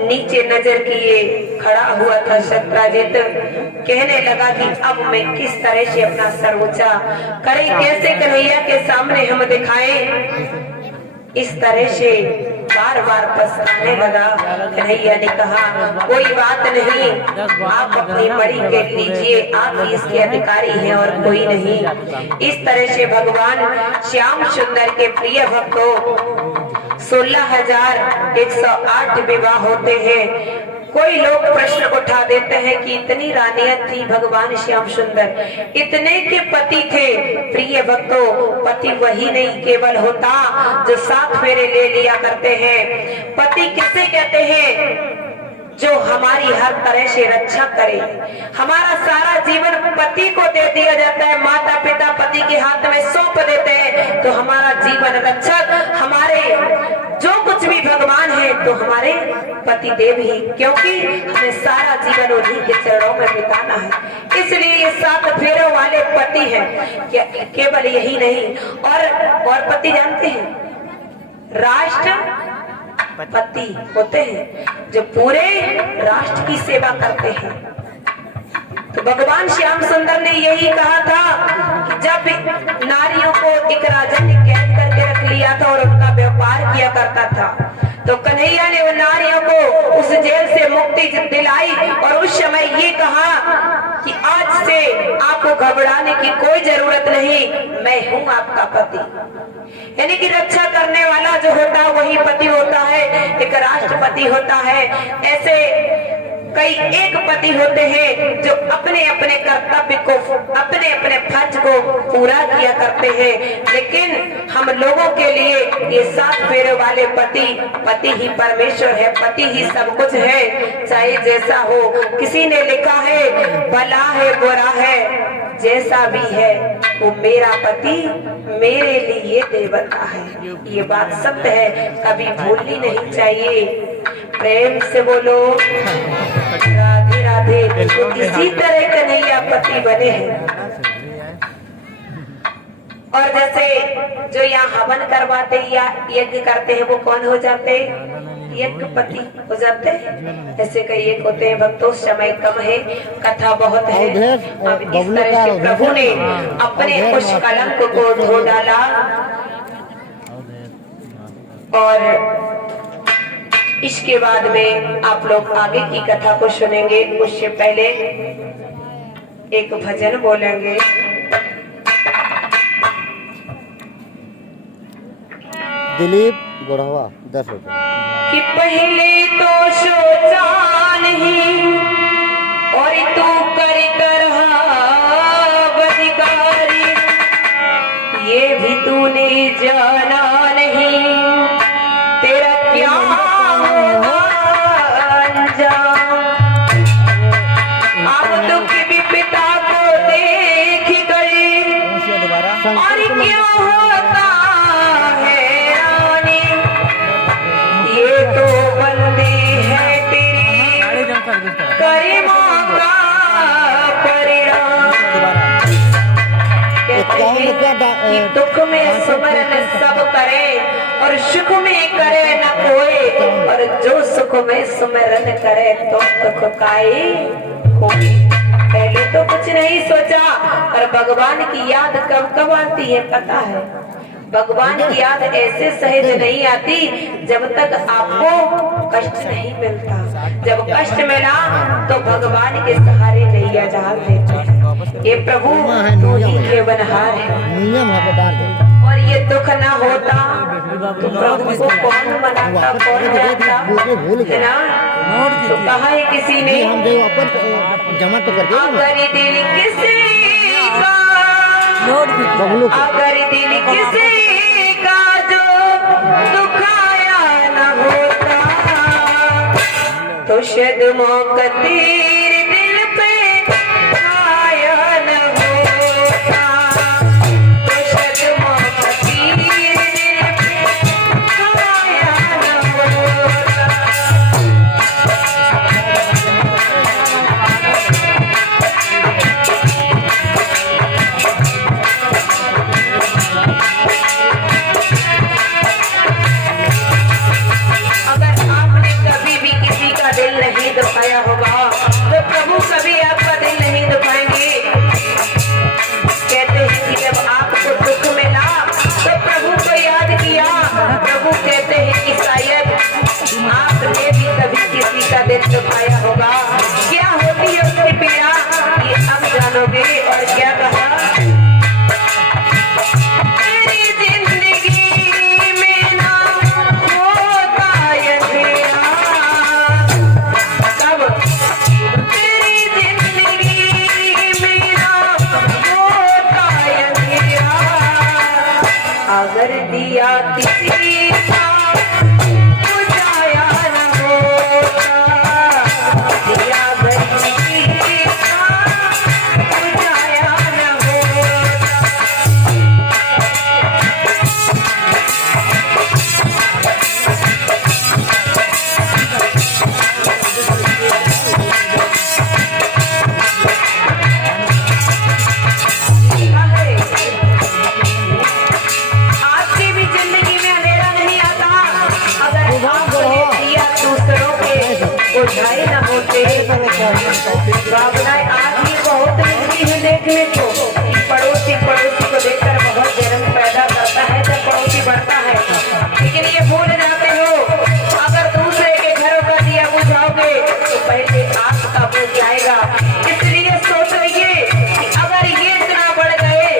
नीचे नजर किए खड़ा हुआ था सत्यजित, कहने लगा कि अब मैं किस तरह से अपना सर ऊंचा करें, कैसे कन्हैया के सामने हम दिखाएं। इस तरह से बार बार पछताने लगा। कन्हैया ने कहा कोई बात नहीं, आप अपनी मणि के लीजिए, आप ही इसके अधिकारी हैं और कोई नहीं। इस तरह से भगवान श्याम सुंदर के प्रिय भक्तों 16,108 विवाह होते हैं। कोई लोग प्रश्न उठा देते हैं कि इतनी रानियां थी भगवान श्याम सुंदर, इतने के पति थे। प्रिय भक्तों, पति वही नहीं केवल होता जो 7 फेरे ले लिया करते हैं। पति किसे कहते हैं? जो हमारी हर तरह से रक्षा करे। हमारा सारा जीवन पति को दे दिया जाता है, माता पिता पति के हाथ में सौंप देते हैं, तो हमारा जीवन रक्षक, हमारे जो कुछ भी भगवान है तो हमारे पति देव ही, क्योंकि हमें सारा जीवन उन्हीं के चरणों में बिताना है। इसलिए ये 7 फेरों वाले पति हैं। केवल यही नहीं, और पति जानते हैं राष्ट्र पति होते हैं जो पूरे राष्ट्र की सेवा करते हैं। तो भगवान श्याम सुंदर ने यही कहा था कि जब नारियों को एक राजा ने कैद करके रख लिया था और उनका व्यापार किया करता था, तो कन्हैया ने उन नारियों को उस जेल से मुक्ति दिलाई और उस समय ये कहा कि आज से आपको घबराने की कोई जरूरत नहीं, मैं हूँ आपका पति। यानी कि रक्षा करने वाला जो होता है वही पति होता है, एक राष्ट्रपति होता है। ऐसे कई एक पति होते हैं जो अपने अपने कर्तव्य को, अपने अपने फर्ज को पूरा किया करते हैं, लेकिन हम लोगों के लिए ये 7 फेरे वाले पति, पति ही परमेश्वर है, पति ही सब कुछ है, चाहे जैसा हो। किसी ने लिखा है भला है बुरा है जैसा भी है वो मेरा पति मेरे लिए देवता है। ये बात सत्य है, कभी भूलनी नहीं चाहिए। प्रेम से बोलो राधे राधे। तो इसी तरह कन्हैया पति बने हैं। और जैसे जो यहाँ हवन करवाते या यज्ञ करते हैं वो कौन हो जाते? यज्ञ पति हो जाते हैं। ऐसे कई एक होते हैं। भक्तों समय कम है, कथा बहुत है। अब इस तरह से प्रभु ने अपने उस कलंक को धो डाला और इसके बाद में आप लोग आगे की कथा को सुनेंगे। उससे पहले एक भजन बोलेंगे। दिलीप गोढ़वा 10 रुपए। कि पहले तो सोचा नहीं और तू कर बदिकारी, ये भी तूने जाना नहीं तेरा क्या होगा अंजाम। अब दुख विपदा को देख गए और क्या होता है रानी, ये तो बंदी है तेरी करीमों का परिणाम। कहते हैं कि दुख में सुमरन सब करे और सुख में करे न कोई, और जो सुख में सुमरन करे तो दुख काई होगी। पहले तो कुछ नहीं सोचा, और भगवान की याद कब कब आती है पता है? भगवान की याद ऐसे सहज नहीं आती जब तक आपको कष्ट नहीं मिलता। जब कष्ट मिला तो भगवान के सहारे नैया डाल देते हैं। ये प्रभु तू ही केवनहार है, और ये दुख ना होता तो प्रभु को कौन मनाता, कौन जानता, है ना? तो कहा है किसी ने, जमा तो करके अगर दिल किसी का, अगर दिल किसी का जो दुखाया न होता तो शायद मौका तेरे दिल पे आया न होता, तो शायद मौका तेरे दिल पे आया न होता। अगर आपने कभी भी किसी का दिल नहीं दुखाया होगा तो प्रभु कभी आपका दिल नहीं दुखाएंगे। कहते हैं कि जब आपको दुख मिला तो प्रभु को याद किया। प्रभु कहते हैं कि शायद आपने भी कभी किसी का दिल दुखाया होगा। क्या होती है उसकी पीड़ा ये अब जानोगे। और क्या कहा, अगर दिया किसी का बुझाया न होता, दिया किसी का बुझाया न होता। आपकी भी जिंदगी में अंधेरा नहीं आता अगर आपने दिया दूसरों के बुझाए न होते। भावनाएं आज भी बहुत मिलती है देखने को। पड़ोसी पड़ोसी को देखकर बहुत जलन पैदा करता है जब पड़ोसी बढ़ता है, लेकिन ये भूल जाते हो अगर दूसरे के घरों का दिया बुझाओगे तो पहले आपका बुझ जाएगा। इसलिए सोचिए कि अगर ये इतना बढ़ गए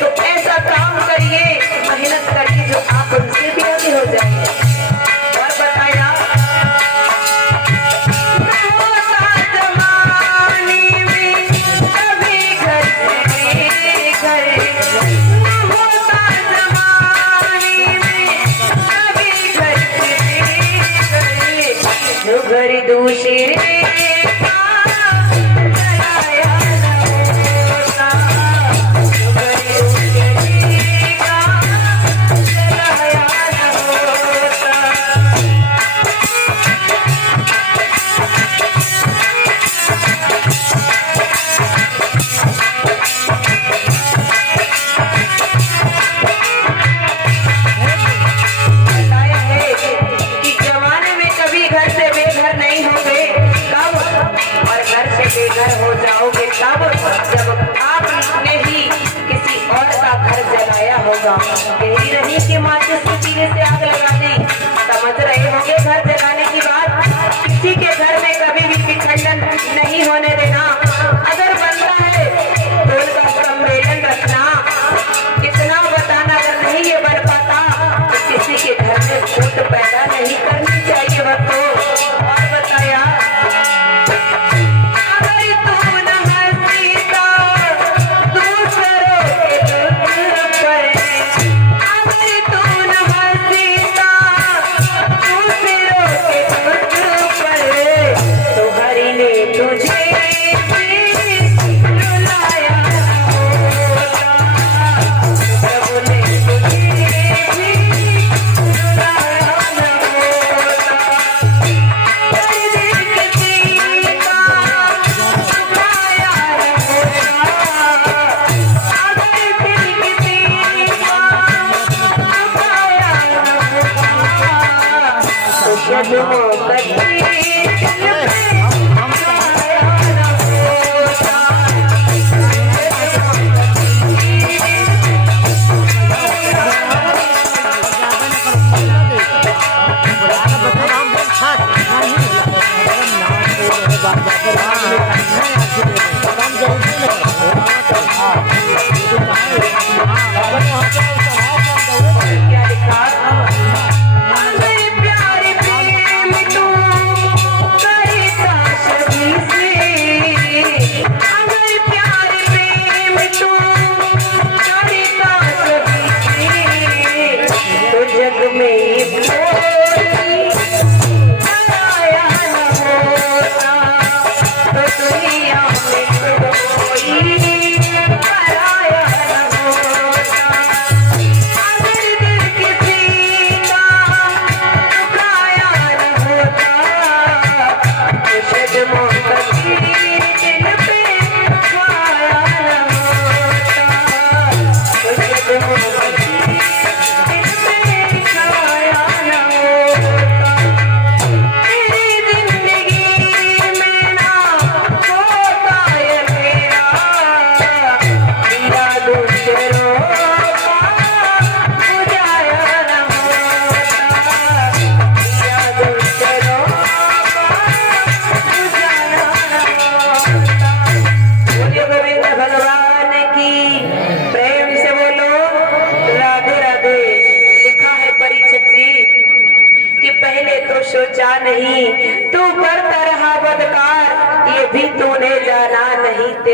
तो ऐसा काम करिए, मेहनत करिए जो आप उनसे भी आगे हो जाएंगे। और बताया होता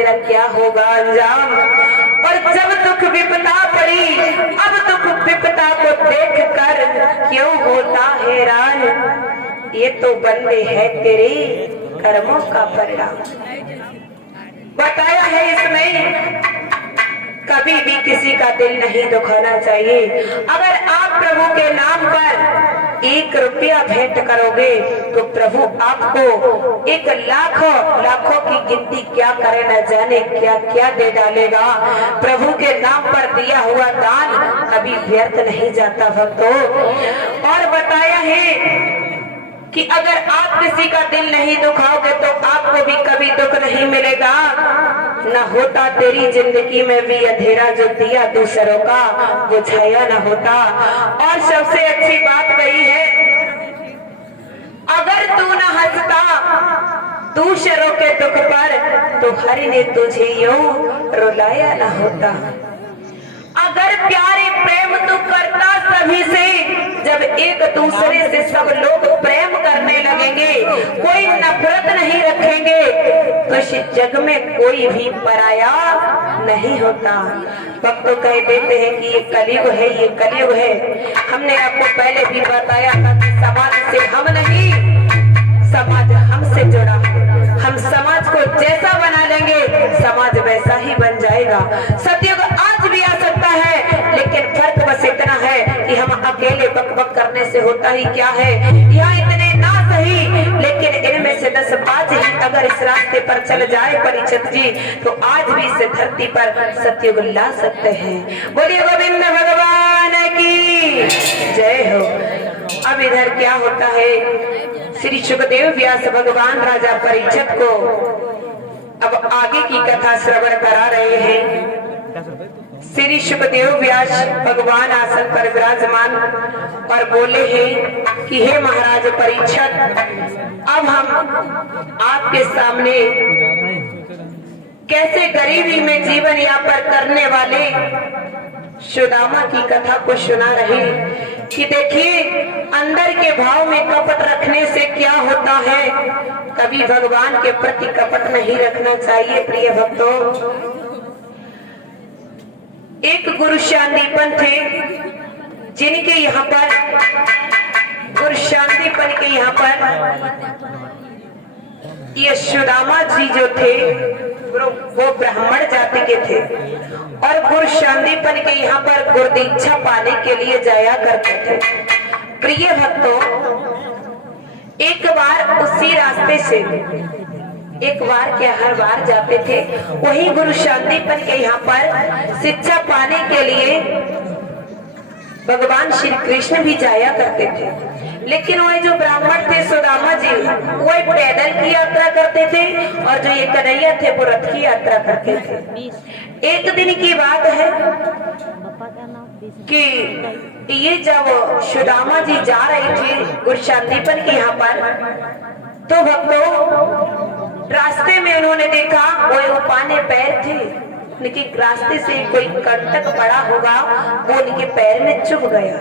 तेरा क्या होगा अंजाम। और जब दुख विपदा पड़ी, अब दुख विपदा को देख कर क्यों होता हैरान, ये तो बंदे है तेरे कर्मों का परिणाम। बताया है इसमें कभी भी किसी का दिल नहीं दुखाना चाहिए। अगर आप प्रभु के नाम पर 1 रुपया भेंट करोगे तो प्रभु आपको 1 लाखों की गिनती क्या करे न जाने क्या क्या दे डालेगा। प्रभु के नाम पर दिया हुआ दान कभी व्यर्थ नहीं जाता भक्तों। और बताया है कि अगर आप किसी का दिल नहीं दुखाओगे तो आपको भी कभी दुख नहीं मिलेगा। न होता तेरी जिंदगी में भी अंधेरा जो दिया दूसरों का वो छाया न होता। और सबसे अच्छी बात वही है, अगर तू न हंसता दूसरों के दुख पर तो हरि ने तुझे यूं रुलाया न होता। अगर प्यारे प्रेम तू करता सभी से, जब एक दूसरे से सब लोग प्रेम करने लगेंगे, कोई नफरत नहीं रखेंगे, तो इस जग में कोई भी पराया नहीं होता। भक्तों कह देते हैं कि ये कलयुग है, ये कलयुग है। हमने आपको पहले भी बताया था कि समाज से हम नहीं, समाज हमसे जुड़ा है। हम समाज को जैसा बना लेंगे समाज वैसा ही बन जाएगा। सतयुग आज भी आ सकता है, लेकिन फर्क बस इतना है कि हम अकेले बक करने से होता ही क्या है। यहाँ इतने ना सही, लेकिन इनमें से 10-5 ही अगर इस रास्ते पर चल जाए परीक्षित जी, तो आज भी इस धरती पर सतयुग ला सकते हैं। बोलिए गोविंद भगवान की जय हो। अब इधर क्या होता है, श्री सुखदेव व्यास भगवान राजा परीक्षित को अब आगे की कथा श्रवण करा रहे हैं। श्री सुखदेव व्यास भगवान आसन पर विराजमान और बोले हैं कि हे महाराज परीक्षित, अब हम आपके सामने कैसे गरीबी में जीवन यापन करने वाले सुदामा की कथा को सुना रहे कि देखिए अंदर के भाव में कपट रखने से क्या होता है। कभी भगवान के प्रति कपट नहीं रखना चाहिए। प्रिय भक्तों, एक गुरु शांतिपन थे जिनके यहाँ पर गुरु शांतिपन के यहाँ पर ये सुदामा जी जो थे वो ब्राह्मण जाति के थे और गुरु शांतिपन के यहाँ पर गुरु दीक्षा पाने के लिए जाया करते थे। प्रिय भक्तों, एक बार उसी रास्ते से एक बार क्या हर बार जाते थे, वही गुरु शांतिपन के यहाँ पर शिक्षा पाने के लिए भगवान श्री कृष्ण भी जाया करते थे। लेकिन वह जो ब्राह्मण थे सुदामा जी, वो पैदल की यात्रा करते थे और जो ये कन्हैया थे वो रथ की यात्रा करते थे। एक दिन की बात है कि ये जब सुदामा जी जा रहे थे गुरु शांतिपन के यहाँ पर, तो भक्तों रास्ते में उन्होंने देखा वो उपाने पैर थे, लेकिन रास्ते से कोई कंटक पड़ा होगा, वो उनके पैर में चुभ गया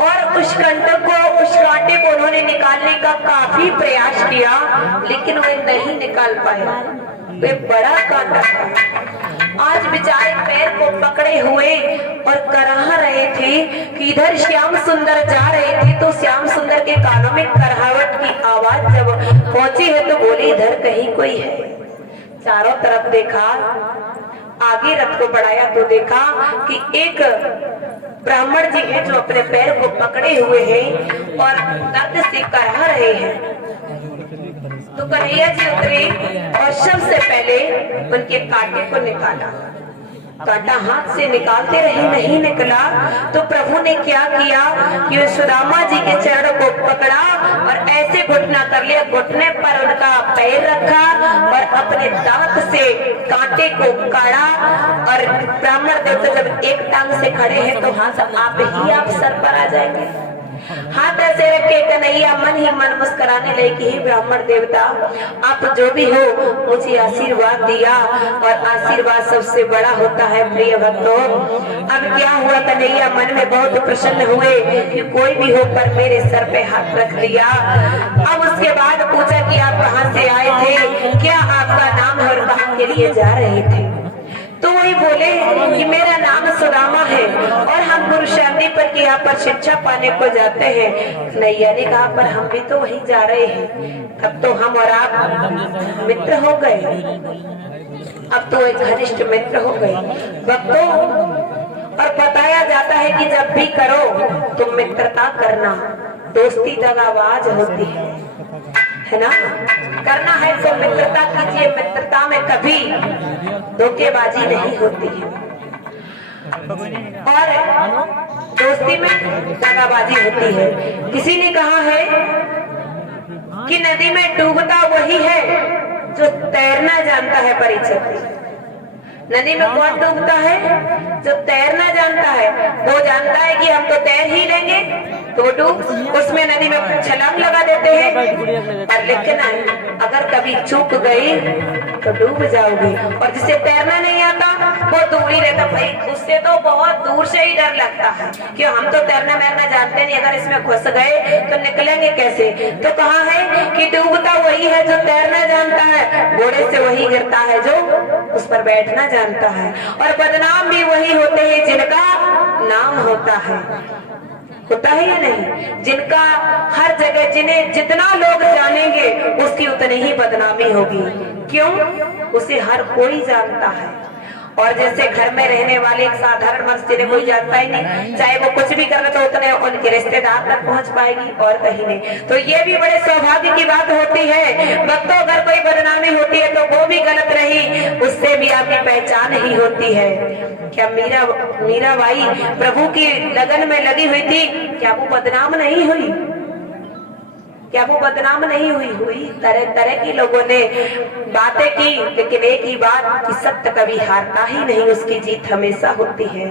और उस कंटक को, उस कांटे को उन्होंने निकालने का काफी प्रयास किया, लेकिन वे नहीं निकाल पाए। वे बड़ा कांटा था। आज बेचारे पैर को पकड़े हुए और कराह रहे थे कि इधर श्याम सुंदर जा रहे थे, तो श्याम सुंदर के कानों में कराहट की आवाज जब पहुंची है तो बोले इधर कहीं कोई है। चारों तरफ देखा, आगे रथ को बढ़ाया तो देखा कि एक ब्राह्मण जी हैं जो अपने पैर को पकड़े हुए हैं और दर्द से कराह रहे हैं। तो कन्हैया जी उतरे और सबसे पहले उनके कांटे को निकाला। कांटा हाथ से निकालते रहे, नहीं निकला, तो प्रभु ने क्या किया कि वे सुदामा जी के चरण को पकड़ा और ऐसे घुटना कर लिया, घुटने पर उनका पैर रखा और अपने दांत से कांटे को काढ़ा। और ब्राह्मण देवता जब एक टांग से खड़े हैं तो हाथ आप ही आप सर पर आ जाएंगे। हाथ ऐसे रख के कन्हैया मन ही मन मुस्कुराने लगे कि हे ब्राह्मण देवता, आप जो भी हो मुझे आशीर्वाद दिया, और आशीर्वाद सबसे बड़ा होता है प्रिय भक्तों। अब क्या हुआ, कन्हैया मन में बहुत प्रसन्न हुए कि कोई भी हो पर मेरे सर पे हाथ रख लिया। अब उसके बाद पूछा कि आप कहाँ से आए थे, क्या आपका नाम है और कहाँ के लिए जा रहे थे। तो वही बोले कि मेरा नाम सुदामा है और हम गुरु शांतिपन के यहाँ पर शिक्षा पाने को जाते हैं। नैया ने कहा पर हम भी तो वही जा रहे हैं। अब तो हम और आप मित्र हो गए, अब तो एक घनिष्ठ मित्र हो गए भक्तों। और बताया जाता है कि जब भी करो तो मित्रता करना, दोस्ती दगाबाज होती है ना। करना है तो मित्रता कीजिए, मित्रता में कभी धोखेबाजी नहीं होती है और दोस्ती में दगाबाजी होती है। किसी ने कहा है कि नदी में डूबता वही है जो तैरना जानता है। परीक्षित, नदी में कौन डूबता है? जो तैरना जानता है। वो जानता है कि हम तो तैर ही लेंगे तो डूब, उसमें नदी में छलांग लगा देते हैं। और लेकिन अगर कभी चूक गई तो डूब जाओगे। और जिसे तैरना नहीं आता वो दूर ही रहता। भाई उससे तो बहुत दूर से ही डर लगता है कि हम तो तैरना मैरना जानते नहीं, अगर इसमें घुस गए तो निकलेंगे कैसे। तो कहा है कि डूबता वही है जो तैरना जानता है, घोड़े से वही गिरता है जो उस पर बैठना जानता है। और बदनाम भी वही होते हैं जिनका नाम होता है या नहीं। जिनका हर जगह, जिन्हें जितना लोग जानेंगे उसकी उतनी ही बदनामी होगी। क्यों? उसे हर कोई जानता है। और जैसे घर में रहने वाले एक साधारण मनुष्य जिन्हें कोई जानता ही नहीं, चाहे वो कुछ भी कर रहे तो उतने उनके रिश्तेदार तक पहुंच पाएगी और कहीं नहीं। तो ये भी बड़े सौभाग्य की बात होती है भक्तों। अगर कोई बदनामी होती है तो वो भी गलत रही, उससे भी आपकी पहचान ही होती है। क्या मीराबाई प्रभु की लगन में लगी हुई थी, क्या वो बदनाम नहीं हुई? क्या वो बदनाम नहीं हुई? तरह तरह की लोगों ने बातें की, लेकिन एक ही बात कि सत्य कभी हारता ही नहीं, उसकी जीत हमेशा होती है।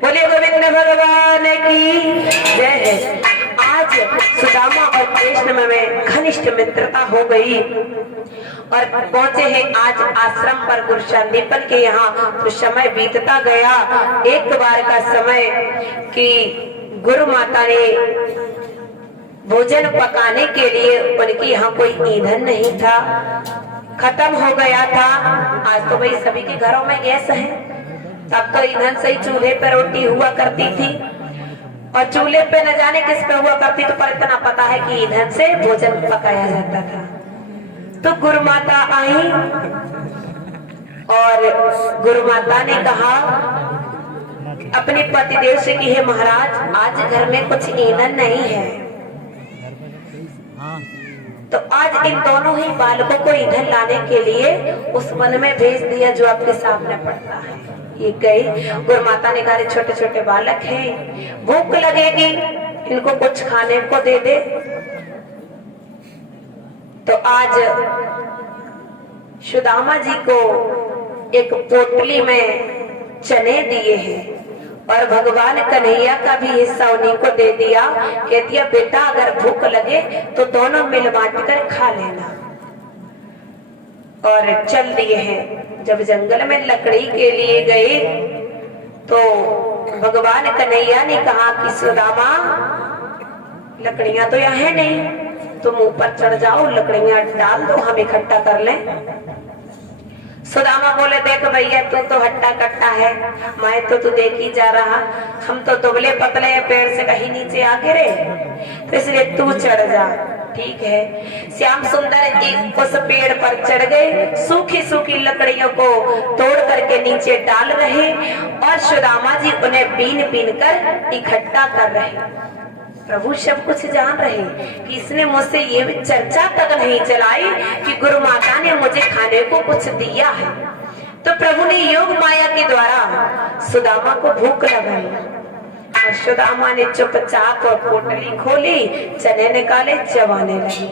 बोले गोविंद भगवान की जय है। आज सुदामा और कृष्ण में घनिष्ठ मित्रता हो गई और पहुंचे हैं आज आश्रम पर गुरु शांतिपन के यहाँ। तो समय बीतता गया। एक बार का समय कि गुरु माता ने भोजन पकाने के लिए, उनके यहाँ कोई ईंधन नहीं था, खत्म हो गया था। आज तो भाई सभी के घरों में गैस है, तब तो ईंधन से ही चूल्हे पर रोटी हुआ करती थी और चूल्हे पे न जाने किस पे हुआ करती, तो पर इतना पता है कि ईंधन से भोजन पकाया जाता था। तो गुरु माता आई और गुरु माता ने कहा अपने पतिदेव से कि हे महाराज, आज घर में कुछ ईंधन नहीं है। तो आज इन दोनों ही बालकों को ईंधन लाने के लिए उस वन में भेज दिया जो आपके सामने पड़ता है। ये गए, गुरु माता ने कहा छोटे छोटे बालक हैं, भूख लगेगी, इनको कुछ खाने को दे दे। तो आज सुदामा जी को एक पोटली में चने दिए हैं और भगवान कन्हैया का भी हिस्सा उन्हीं को दे दिया। कह दिया बेटा अगर भूख लगे तो दोनों मिल बांट कर खा लेना। और चल दिए हैं। जब जंगल में लकड़ी के लिए गए तो भगवान कन्हैया ने कहा कि सुदामा लकड़ियां तो यहाँ है नहीं, तुम ऊपर चढ़ जाओ, लकड़ियां डाल दो, हम इकट्ठा कर लें। सुदामा बोले देख भैया तू तो हट्टा कट्टा है, मैं तो तू देख ही जा रहा, हम तो दुबले पतले पेड़ से कहीं नीचे आ गिरे, तो इसलिए तू चढ़ जा। ठीक है। श्याम सुंदर उस पेड़ पर चढ़ गए, सूखी सूखी लकड़ियों को तोड़ करके नीचे डाल रहे और सुदामा जी उन्हें बीन बीन कर इकट्ठा कर रहे। प्रभु सब कुछ जान रहे कि इसने मुझसे ये भी चर्चा तक नहीं चलाई कि गुरु माता ने मुझे खाने को कुछ दिया है। तो प्रभु ने योग माया के द्वारा सुदामा को भूख लगाई और सुदामा ने चुपचाप पोटली खोली, चने निकाले, चबाने लगी।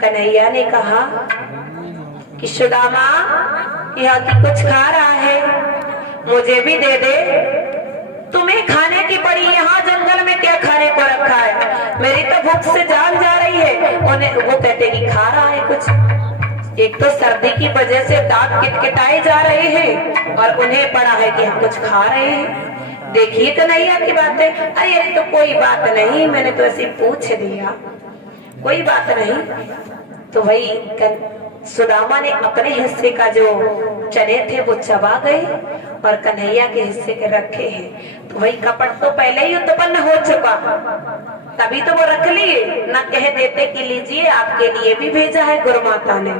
कन्हैया ने कहा कि सुदामा यहाँ की कुछ खा रहा है, मुझे भी दे दे। तुम्हें खाने की पड़ी, यहाँ जंगल में क्या खाने को रखा है? भूख से जान जा रही है, उन्हें वो कहते कि खा रहा है कुछ। एक तो सर्दी की वजह से दांत किटकिटाए जा रहे हैं और उन्हें पड़ा है कि हम कुछ खा रहे हैं। देखिए कन्हैया की बात है। अरे अरे तो कोई बात नहीं, मैंने तो ऐसे पूछ दिया, कोई बात नहीं। तो वही सुदामा ने अपने हिस्से का जो चने थे वो चबा गए और कन्हैया के हिस्से के रखे हैं। तो वही कपट तो पहले ही उत्पन्न हो चुका, तभी तो वो रख लिए, न कह देते कि लीजिए आपके लिए भी भेजा है गुरु माता ने।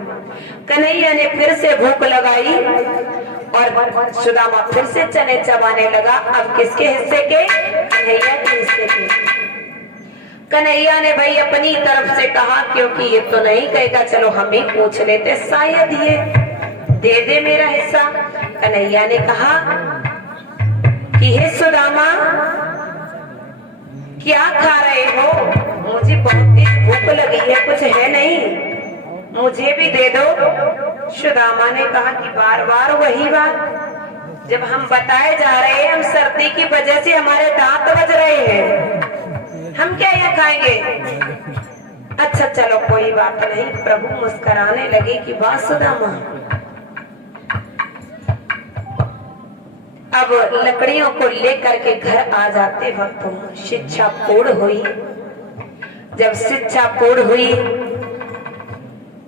कन्हैया ने फिर से भूख लगाई और सुदामा फिर से चने चबाने लगा। अब किसके हिस्से के? कन्हैया के हिस्से के। कन्हैया ने भाई अपनी तरफ से कहा, क्योंकि ये तो नहीं कहेगा, चलो हम ही पूछ लेते, शायद ये दे दे मेरा हिस्सा। कन्हैया ने कहा कि हे सुदामा क्या खा रहे हो? मुझे बहुत ही भूख लगी है, कुछ है नहीं, मुझे भी दे दो। सुदामा ने कहा कि बार बार वही बात, जब हम बताए जा रहे हैं हम सर्दी की वजह से हमारे दांत बज रहे हैं, हम क्या यह खाएंगे? अच्छा चलो कोई बात नहीं। प्रभु मुस्कुराने लगे कि वाह सुदामा। अब लकड़ियों को लेकर के घर आ जाते वक्त शिक्षा पूर्ण हुई। जब शिक्षा पूर्ण हुई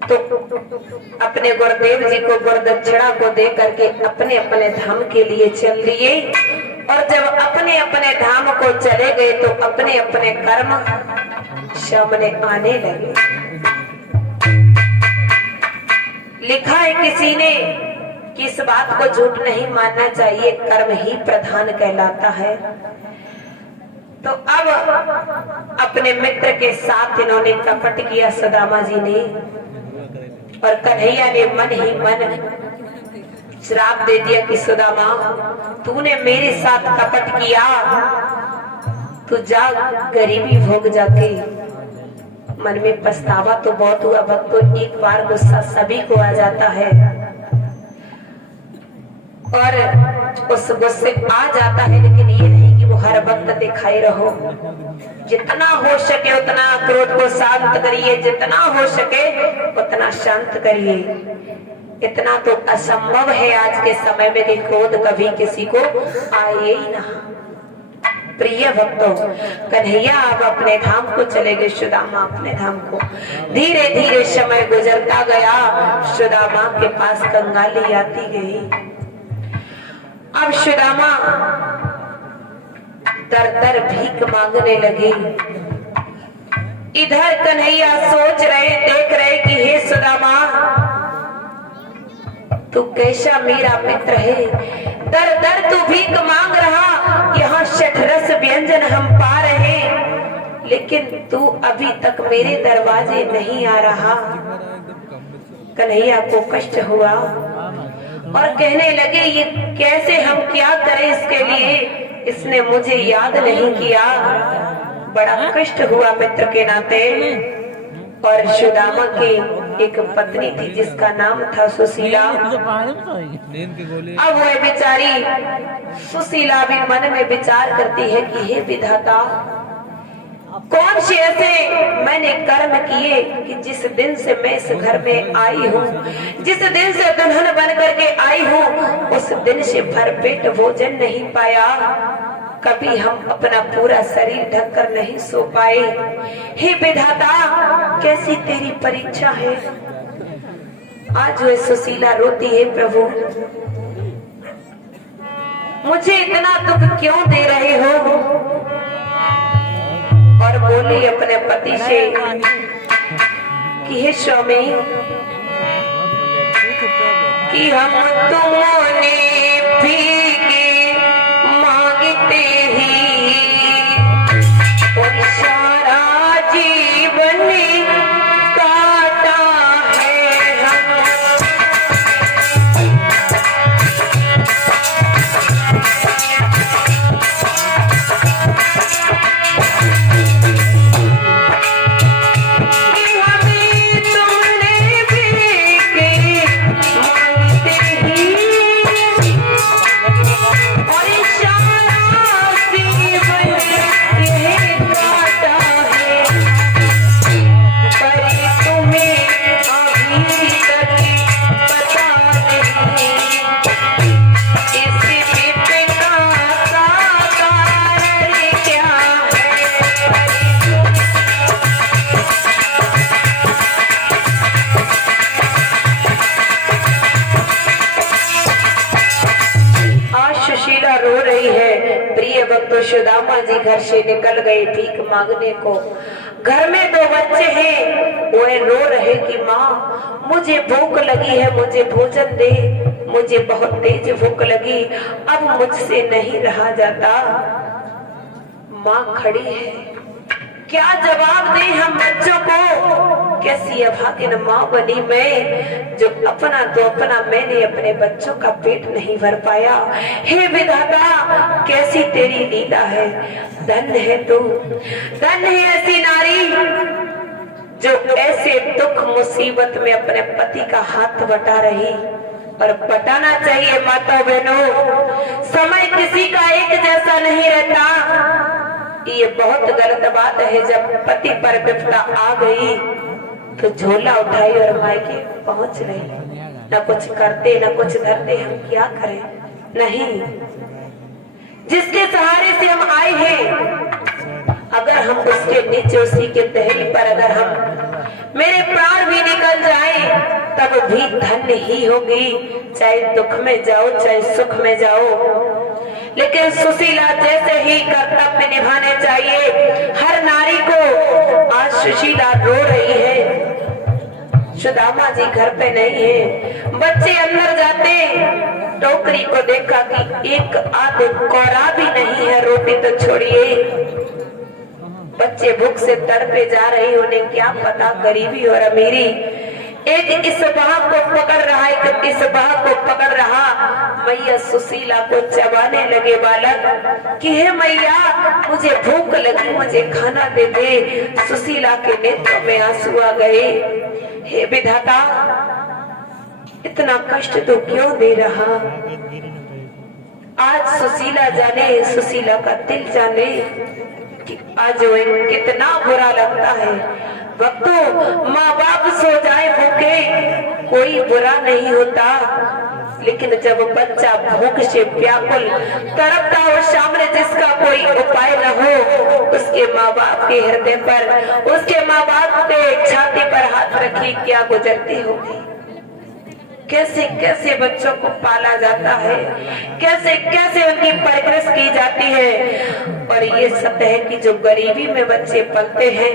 तो अपने गुरुदेव जी को गुरुदक्षिणा को दे करके अपने अपने धाम के लिए चल दिए। और जब अपने अपने धाम को चले गए तो अपने अपने कर्म सामने आने लगे। लिखा है किसी ने कि इस बात को झूठ नहीं मानना चाहिए, कर्म ही प्रधान कहलाता है। तो अब अपने मित्र के साथ इन्होंने कपट किया सुदामा जी ने, और कन्हैया ने मन ही मन श्राप दे दिया कि सुदामा तूने मेरे साथ कपट किया, तू जा गरीबी भोग जाके। मन में पछतावा तो बहुत हुआ, वक्त तो एक बार गुस्सा सभी को आ जाता है और उस गुस्से आ जाता है, लेकिन ये नहीं कि वो हर वक्त दिखाई रहो। जितना हो सके उतना क्रोध को शांत करिए, जितना हो सके उतना शांत करिए। इतना तो असंभव है आज के समय में कि क्रोध कभी किसी को आए ही ना। प्रिय भक्तों, कन्हैया अब अपने धाम को चले गए, सुदामा अपने धाम को। धीरे धीरे समय गुजरता गया, सुदामा के पास कंगाली आती गई। अब सुदामा दर दर भीख मांगने लगे। इधर कन्हैया सोच रहे, देख रहे कि हे सुदामा तू कैसा मेरा मित्र है, दर दर तू भीख मांग रहा, यहाँ शठरस व्यंजन हम पा रहे, लेकिन तू अभी तक मेरे दरवाजे नहीं आ रहा। कन्हैया को कष्ट हुआ और कहने लगे ये कैसे, हम क्या करें इसके लिए, इसने मुझे याद नहीं किया। बड़ा कष्ट हुआ मित्र के नाते। और सुदामा की एक पत्नी थी जिसका नाम था सुशीला। अब वह बेचारी सुशीला भी मन में विचार करती है कि हे विधाता, कौन से ऐसे मैंने कर्म किए कि जिस दिन से मैं इस घर में आई हूँ, जिस दिन से दुल्हन बन करके आई हूँ, उस दिन से भरपेट भोजन नहीं पाया, कभी हम अपना पूरा शरीर ढककर नहीं सो पाए। हे विधाता, कैसी तेरी परीक्षा है। आज वह सुशीला रोती है, प्रभु मुझे इतना दुख क्यों दे रहे हो। और बोली अपने पति से कि हे स्वामी, कि हम तुमने भीगे मांगते ही और सारा जीवन काटा है हम। हमें तुमने भीगे मांगते ही सुशीला रो रही है। प्रिय भक्त सुदामा जी घर से निकल गए भीख मांगने को। घर में 2 बच्चे हैं, वो रो रहे कि माँ मुझे भूख लगी है, मुझे भोजन दे, मुझे बहुत तेज भूख लगी, अब मुझसे नहीं रहा जाता। माँ खड़ी है, क्या जवाब दे हम बच्चों को? कैसी अभागिन माँ बनी मैं, जो अपना तो अपना मैंने अपने बच्चों का पेट नहीं भर पाया। हे विधाता, कैसी तेरी लीला है। धन्य है तू, धन्य है ऐसी नारी जो ऐसे दुख मुसीबत में अपने पति का हाथ बटा रही। और बटाना चाहिए माता बहनों, समय किसी का एक जैसा नहीं रहता। ये बहुत गलत बात है, जब पति पर विपदा आ गई तो झोला उठाई और मायके पहुंच रही। न कुछ करते न कुछ धरते, हम क्या करें? नहीं, जिसके सहारे से हम आए हैं, अगर हम उसके नीचे उसी के दहली पर अगर हम मेरे प्राण भी निकल जाए तब भी धन्य ही होगी, चाहे दुख में जाओ चाहे सुख में जाओ। लेकिन सुशीला जैसे ही कर्तव्य निभाने चाहिए हर नारी को, आज सुशीला रो रही है। सुदामा जी घर पे नहीं है। बच्चे अंदर जाते, टोकरी को देखा कि एक आध कौरा भी नहीं है, रोटी तो छोड़िए। बच्चे भूख से तड़पे जा रही, उन्हें क्या पता गरीबी और अमीरी। एक इस बाह को पकड़ रहा, एक इस बाह को पकड़ रहा। मैया सुशीला को चबाने लगे बालक कि हे मैया मुझे भूख लगी, मुझे खाना दे दे। सुशीला के नेत्रों में आंसू आ गए। हे विधाता, इतना कष्ट तो क्यों दे रहा? आज सुशीला जाने, सुशीला का दिल जाने कि आज वो कितना बुरा लगता है। भक्तों, माँ बाप सो जाए भूखे कोई बुरा नहीं होता, लेकिन जब बच्चा भूख से व्याकुल तड़पता हो, सामने जिसका कोई उपाय न हो, उसके माँ बाप के हृदय पर, उसके माँ बाप के छाती पर हाथ रखी क्या गुजरती होगी। कैसे कैसे बच्चों को पाला जाता है, कैसे कैसे उनकी परवरिश की जाती है। और ये सत्य है कि जो गरीबी में बच्चे पलते हैं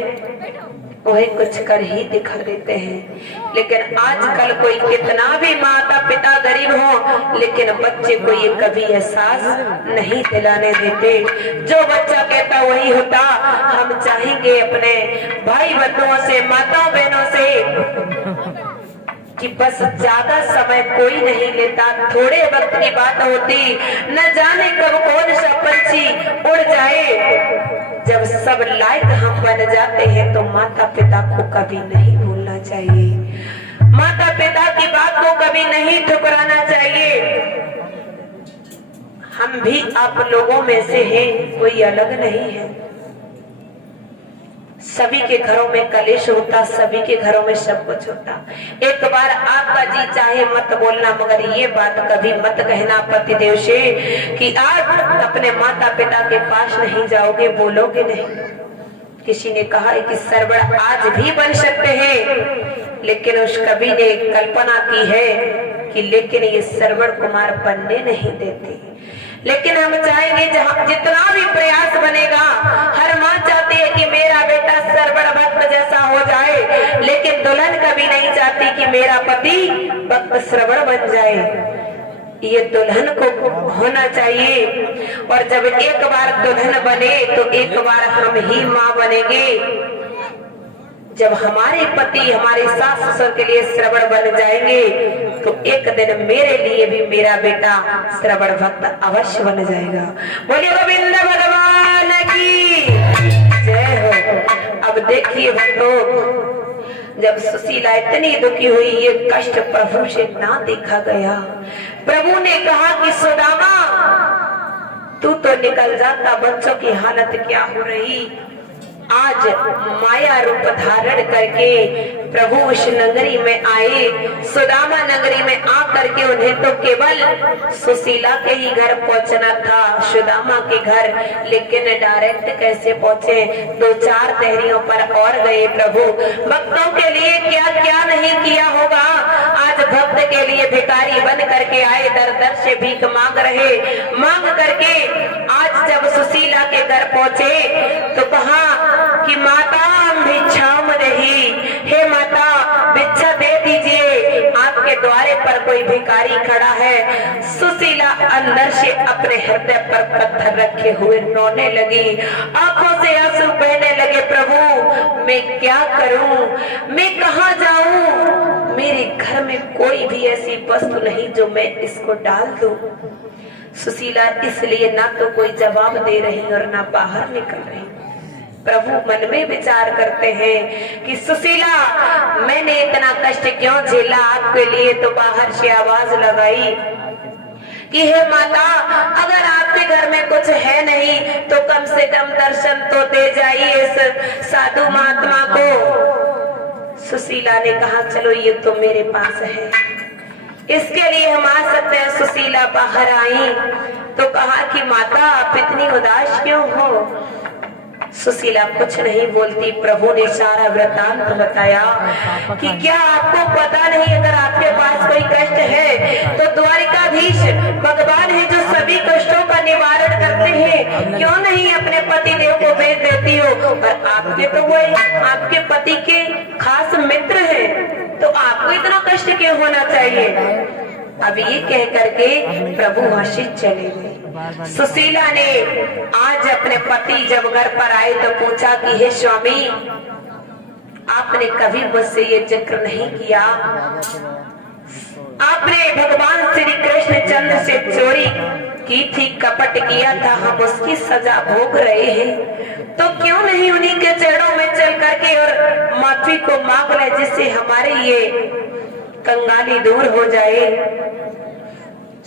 वही कुछ कर ही दिखा देते हैं। लेकिन आजकल कोई कितना भी माता पिता गरीब हो, लेकिन बच्चे को ये कभी एहसास नहीं दिलाने देते। जो बच्चा कहता वही होता। हम चाहेंगे अपने भाई बंधुओं से, माता बहनों से कि बस ज्यादा समय कोई नहीं लेता, थोड़े वक्त की बात होती, न जाने कब कौन सा पंछी उड़ जाए। जब सब लायक हम बन जाते हैं तो माता पिता को कभी नहीं भूलना चाहिए, माता पिता की बात को कभी नहीं ठुकराना चाहिए। हम भी आप लोगों में से हैं, कोई अलग नहीं है। सभी के घरों में कलेश होता, सभी के घरों में सब कुछ होता। एक बार आपका जी चाहे मत बोलना, मगर ये बात कभी मत कहना पतिदेव से कि आप अपने माता पिता के पास नहीं जाओगे, बोलोगे नहीं। किसी ने कहा है कि सरवण आज भी बन सकते हैं, लेकिन उस कवि ने कल्पना की है कि लेकिन ये सरवण कुमार बनने नहीं देते। लेकिन हम चाहेंगे जहां जितना भी प्रयास बनेगा, हर माँ चाहती है कि मेरा बेटा सरवण भक्त जैसा हो जाए, लेकिन दुल्हन कभी नहीं चाहती कि मेरा पति भक्त श्रवण बन जाए। ये दुल्हन को होना चाहिए। और जब एक बार दुल्हन बने तो एक बार हम ही माँ बनेंगे। जब हमारे पति हमारे सास ससुर के लिए श्रवण बन जाएंगे तो एक दिन मेरे लिए भी मेरा बेटा श्रवण भक्त अवश्य बन जाएगा। बोलिए गोविंद भगवान की जय हो। अब देखिए भक्तों, जब सुशीला इतनी दुखी हुई, ये कष्ट प्रभु से ना देखा गया। प्रभु ने कहा कि सुदामा तू तो निकल जाता, बच्चों की हालत क्या हो रही। आज माया रूप धारण करके प्रभु उस नगरी में आए, सुदामा नगरी में आ करके उन्हें तो केवल सुशीला के ही घर पहुंचना था, सुदामा के घर, लेकिन डायरेक्ट कैसे पहुंचे? 2-4 देहरियों पर और गए प्रभु। भक्तों के लिए क्या क्या नहीं किया होगा। आज भक्त के लिए भिखारी बन करके आए, दर दर से भीख मांग रहे, मांग करके आज जब सुशीला के घर पहुंचे तो कहा कि माता भिक्षाम रही, हे माता भिक्षा दे दीजिए, आपके द्वारे पर कोई भिखारी खड़ा है। सुशीला अंदर से अपने हृदय पर पत्थर रखे हुए रोने लगी, आंखों से आंसू बहने लगे। प्रभु मैं क्या करूं, मैं कहां जाऊं? मेरे घर में कोई भी ऐसी वस्तु नहीं जो मैं इसको डाल दूं। सुशीला इसलिए ना तो कोई जवाब दे रही और ना बाहर निकल रही। प्रभु मन में विचार करते हैं कि सुशीला मैंने इतना कष्ट क्यों झेला आपके लिए, तो बाहर से आवाज लगाई कि हे माता, अगर आपके घर में कुछ है नहीं तो कम से कम दर्शन तो दे जाइए इस साधु महात्मा को। सुशीला ने कहा चलो ये तो मेरे पास है, इसके लिए हम आ सकते हैं। सुशीला बाहर आई तो कहा कि माता आप इतनी उदास क्यों हो? सुशीला कुछ नहीं बोलती। प्रभु ने सारा वृत्तांत बताया कि क्या आपको पता नहीं, अगर आपके पास कोई कष्ट है तो द्वारिकाधीश भगवान है जो सभी कष्टों का निवारण करते हैं, क्यों नहीं अपने पति देव को भेज देती हो? पर आपके तो वो आपके पति के खास मित्र हैं, तो आपको इतना कष्ट क्यों होना चाहिए? अब ये कह करके प्रभु वहां से चले गए। सुशीला ने आज अपने पति जब घर पर आए तो पूछा कि हे स्वामी, आपने कभी मुझसे ये जिक्र नहीं किया, आपने भगवान श्री कृष्ण चंद्र से चोरी की थी, कपट किया था, हम उसकी सजा भोग रहे हैं, तो क्यों नहीं उन्हीं के चरणों में चल करके और माफी को मांग ले, जिससे हमारे ये कंगाली दूर हो जाए,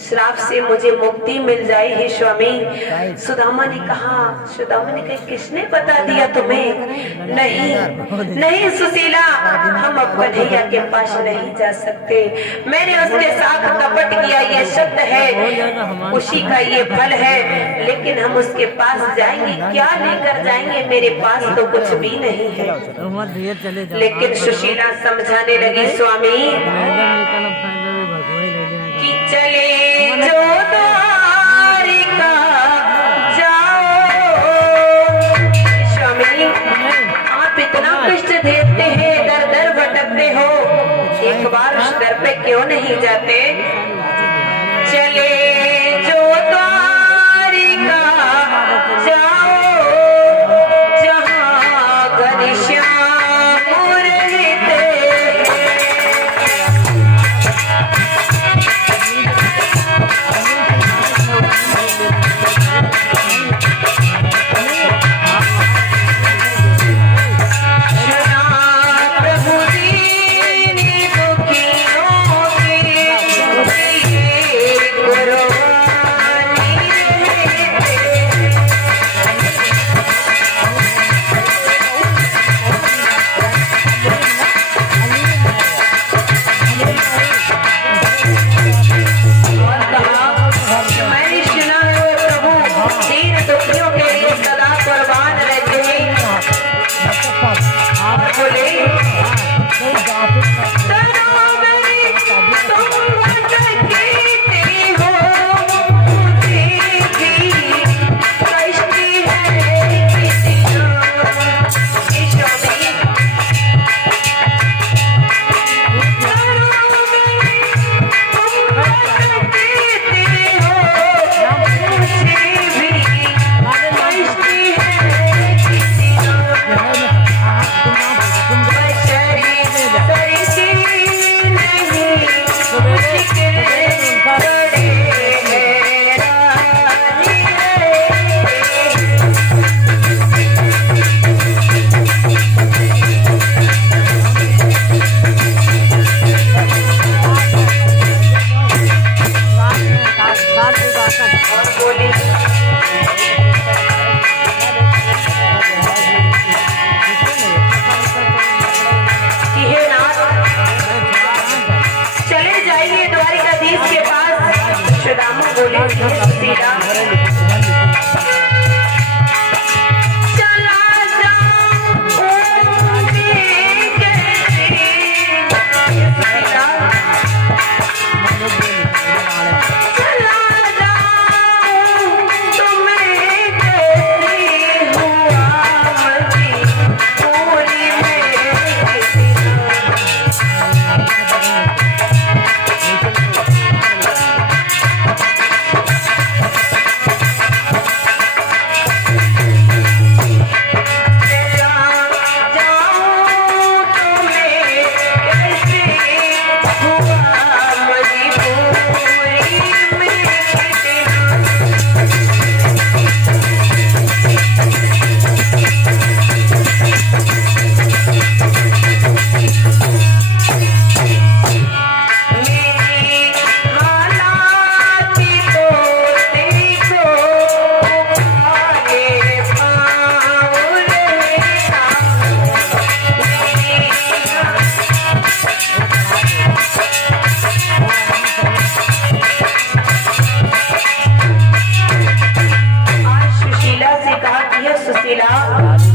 श्राप से मुझे मुक्ति मिल जाए हे स्वामी। सुदामा ने कहा किसने बता दिया तुम्हें? नहीं सुशीला, हम अब कन्हैया के पास नहीं जा सकते, मैंने उसके साथ कपट किया, ये सत्य है, उसी का ये फल है, लेकिन हम उसके पास जाएंगे, क्या लेकर जाएंगे? मेरे पास तो कुछ भी नहीं है। लेकिन सुशीला समझाने लगी स्वामी कि चले जो द्वारिका जाओ। स्वामी आप इतना कष्ट देते हैं, दर दर भटकते हो, एक बार उस दर पे क्यों नहीं जाते? चले जो द्वारिका जाओ, जहाँ घनश्याम रहते सुशीला चला जाऊंगी कैसे सुशीला चला जाऊं तुम्हें कैसे हुआ मजबूरी में किसी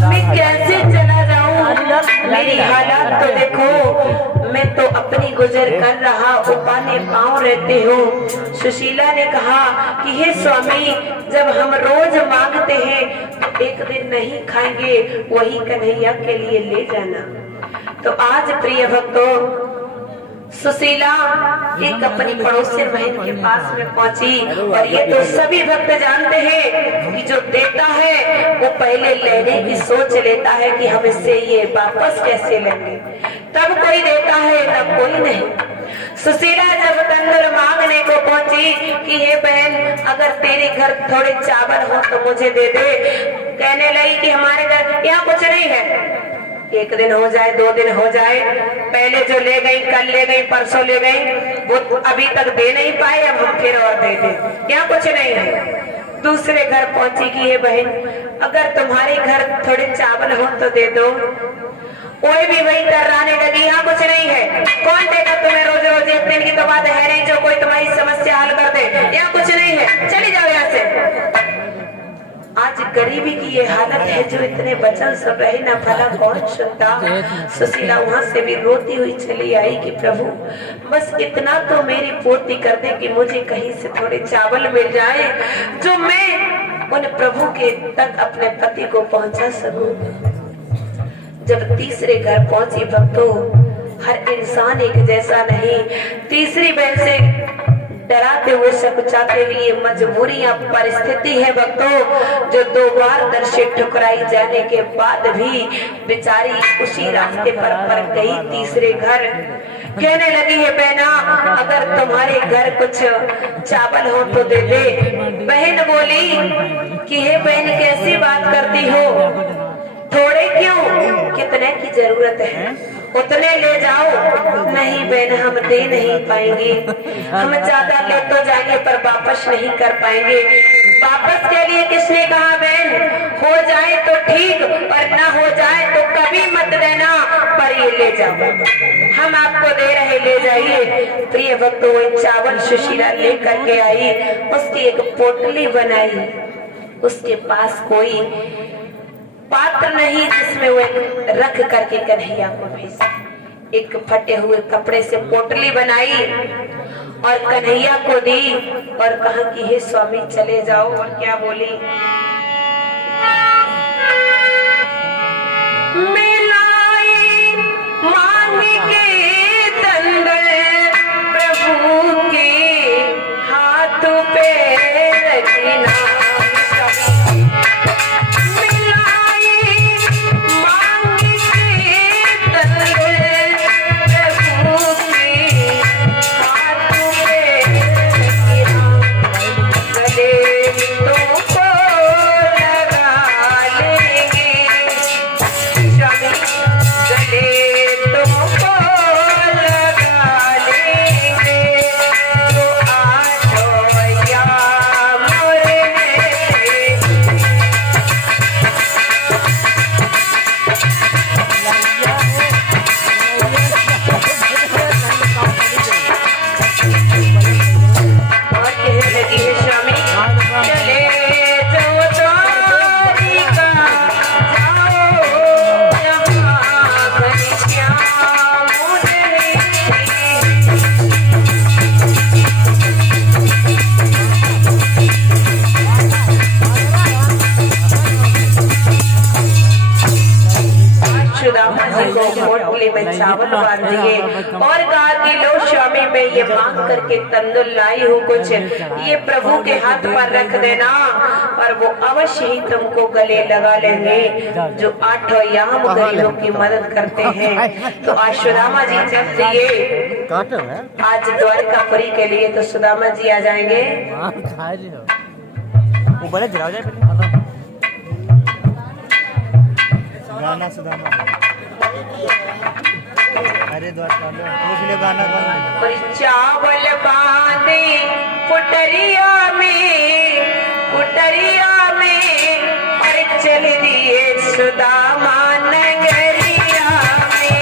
मैं कैसे चला जाऊं, मेरी हालात तो देखो, मैं तो अपनी गुजर कर रहा उपाने पाँव रहते हो। सुशीला ने कहा कि हे स्वामी, जब हम रोज मांगते हैं तो एक दिन नहीं खाएंगे, वही कन्हैया के लिए ले जाना। तो आज प्रिय भक्तों, सुशीला एक अपनी पड़ोसी बहन के पास में पहुंची और ये तो सभी भक्त जानते हैं कि जो देता है वो पहले लेने की सोच लेता है कि हम इससे ये वापस कैसे लेंगे, तब कोई देता है तब कोई नहीं। सुशीला जब तंदुर मांगने को पहुंची कि हे बहन, अगर तेरे घर थोड़े चावल हो तो मुझे दे दे, कहने लगी कि हमारे घर यहाँ कुछ नहीं है। एक दिन हो जाए, 2 दिन हो जाए, पहले जो ले गई, कल ले गई, परसों ले गई, वो अभी तक दे नहीं पाए, अब हम फिर और दे दे, यहाँ कुछ नहीं है। दूसरे घर पहुंची कि हे बहन, अगर तुम्हारे घर थोड़े चावल हो तो दे दो। कोई भी वही कराने लगी, यहाँ कुछ नहीं है, कौन देगा तुम्हें रोज रोज, एक दिन की तो बात है नहीं जो कोई तुम्हारी समस्या हल कर दे, यहाँ कुछ नहीं है, चली जाओ यहाँ से। आज गरीबी की ये हालत है, जो इतने वचन सब रहे ना भला कौन सुनता। सुशीला वहां से भी रोती हुई चली आई कि प्रभु, बस इतना तो मेरी पूर्ति कर दे कि मुझे कहीं से थोड़े चावल मिल जाए, जो मैं उन प्रभु के तक अपने पति को पहुंचा सकूं। जब तीसरे घर पहुंची भक्तों, हर इंसान एक जैसा नहीं, तीसरी बहन से डराते हुए सकुचाते हुए ये मजबूरी या परिस्थिति है भक्तों, जो 2 बार दर से ठुकराई जाने के बाद भी बेचारी उसी रास्ते पर गई तीसरे घर। कहने लगी है बहना, अगर तुम्हारे घर कुछ चावल हो तो दे दे। बहन बोली कि हे बहन, कैसी बात करती हो, थोड़े क्यों, कितने की जरूरत है, उतने ले जाओ। नहीं बहन, हम दे नहीं पाएंगे, हम ज्यादा ले तो जाएंगे पर वापस नहीं कर पाएंगे। वापस के लिए किसने कहा बहन, हो जाए तो ठीक और ना हो जाए तो कभी मत देना, पर ये ले जाओ, हम आपको दे रहे, ले जाइए। प्रिय भक्तों, वो चावल सुशीला लेकर के आई, उसकी एक पोटली बनाई, उसके पास कोई पात्र नहीं जिसमें वो रख करके कन्हैया को भेजा। एक फटे हुए कपड़े से पोटली बनाई और कन्हैया को दी और कहा कि हे स्वामी चले जाओ। और क्या बोली, मिलाई मांग के दंगल प्रभु के हाथ पे रखना, चावल बांध दिए और कहा कि लो स्वामी मैं ये मांग करके तंदुर लाई हूँ, कुछ ये प्रभु के हाथ पर रख देना और वो अवश्य ही तुमको गले लगा लेंगे, जो 8 याम गरीबों की मदद करते हैं। तो आज सुदामा जी चल दिए काटल है आज द्वारकापुरी के लिए, तो सुदामा जी आ जाएंगे। खा लियो वो बड़े जलाओ जाए पहले गाना सुदामा अरे द्वारकालो पूछ ले गाना कौन और चावल बांधे पुटरिया में और चल दिए सुदामा नगरिया में।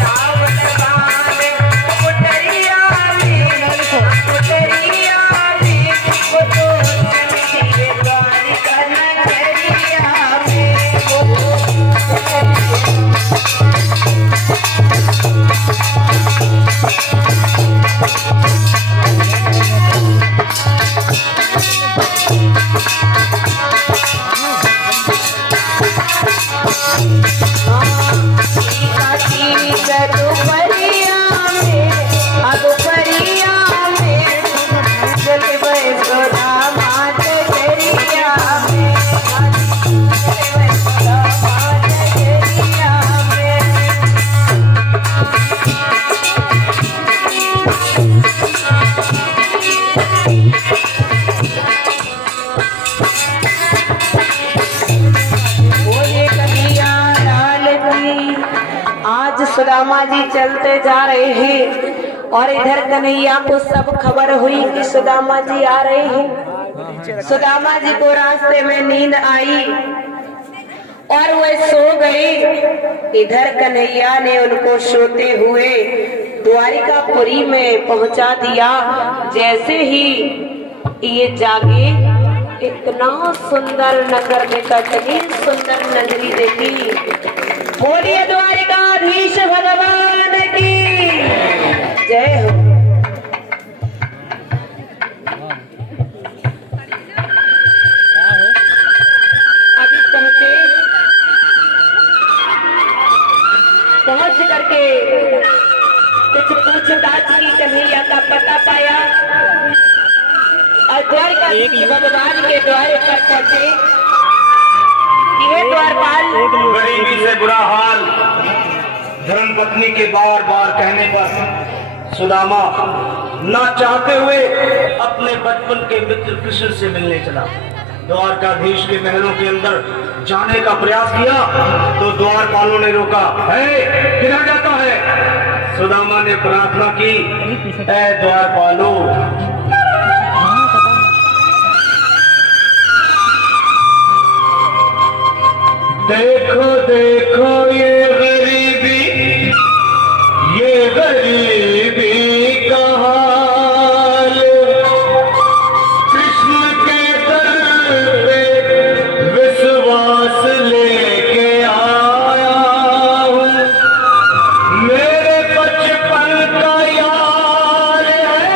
चावल बांधे पुटरिया में वो तो चल दिए द्वारिका नगरिया में। आज सुदामा जी चलते जा रहे हैं और इधर कन्हैया को सब खबर हुई कि सुदामा जी आ रहे हैं। सुदामा जी को रास्ते में नींद आई और वे सो गए। इधर कन्हैया ने उनको सोते हुए द्वारिकापुरी में पहुंचा दिया। जैसे ही ये जागे इतना सुंदर नगर निकट ही सुंदर नगरी देखी। बोलिए द्वारिकाधीश भगवान की जय हो। अभी पहुंच करके कुछ पूछताछ की, कन्हैया का पता पाया और द्वारकाधीश भगवान के द्वार पर पहुंचे। द्वारपाल गरीबी से बुरा हाल, धर्मपत्नी के बार बार कहने पर सुदामा ना चाहते हुए अपने बचपन के मित्र कृष्ण से मिलने चला। द्वारकाधीश के महलों के अंदर जाने का प्रयास किया तो द्वारपालों ने रोका। है किधर जाता है? सुदामा ने प्रार्थना की, ऐ द्वारपालो देखो देखो ये गरीबी का हाल, कृष्ण के दर पे विश्वास लेके आया हूँ। मेरे बचपन का यार है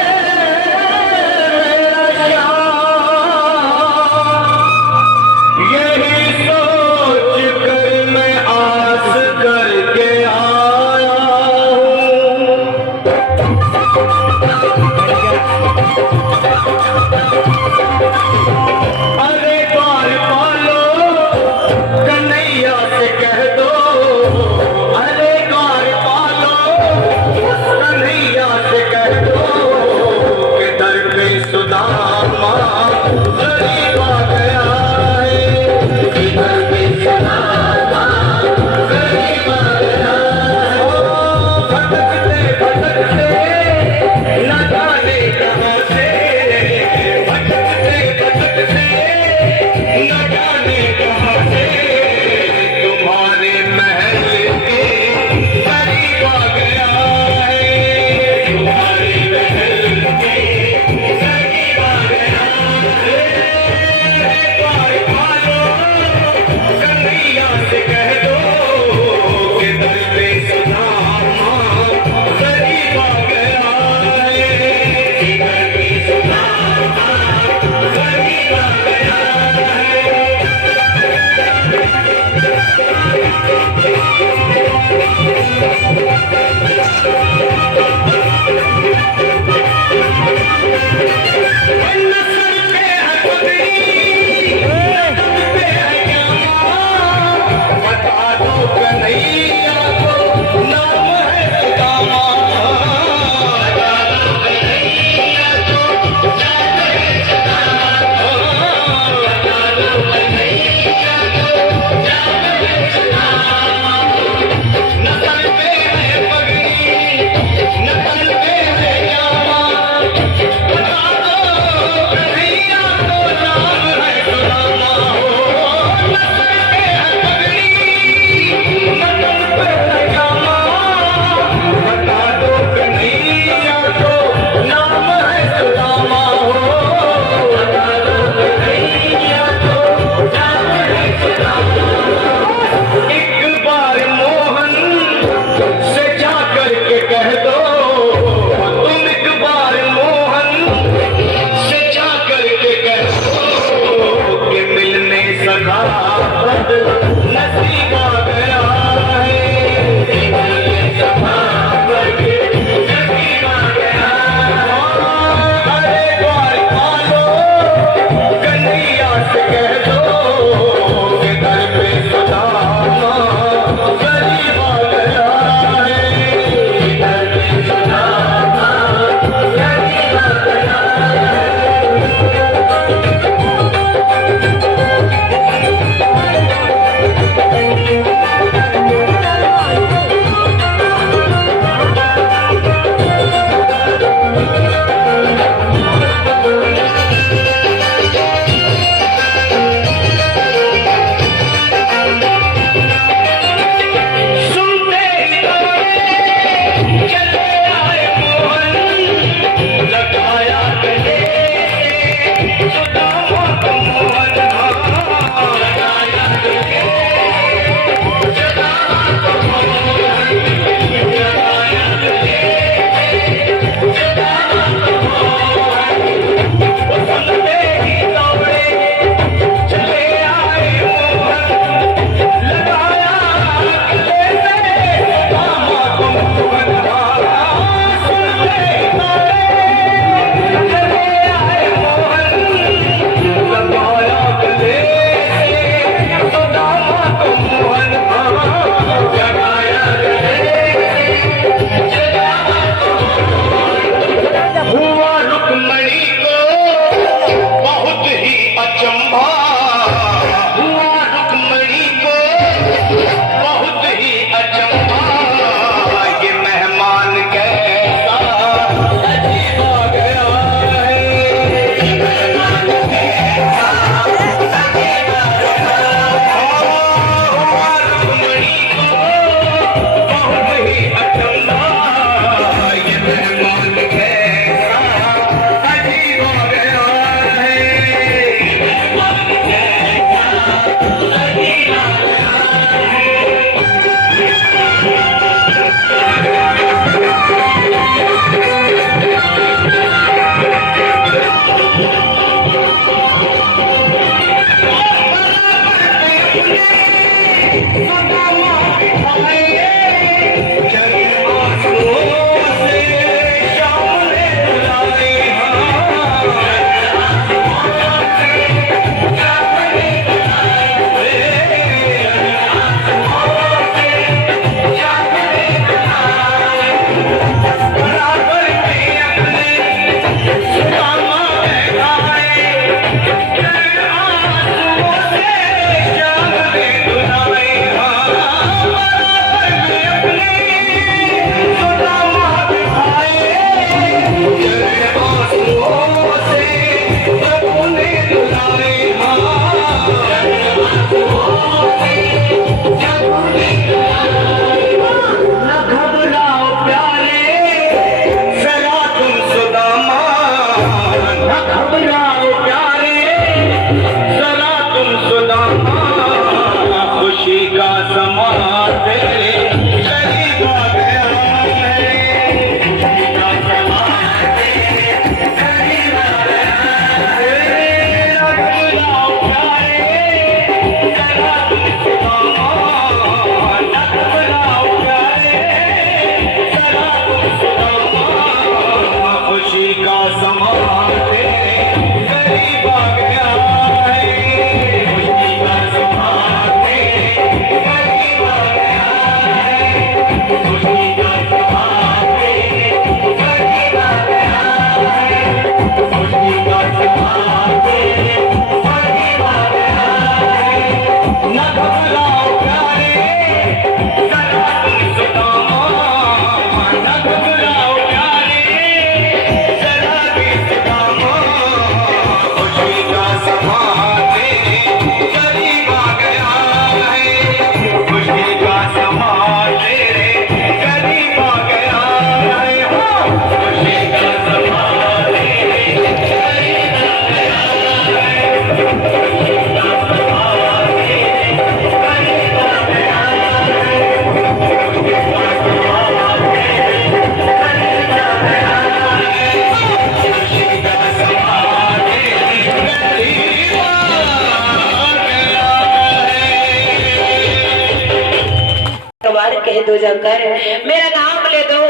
कह दो जाकर मेरा नाम ले दो।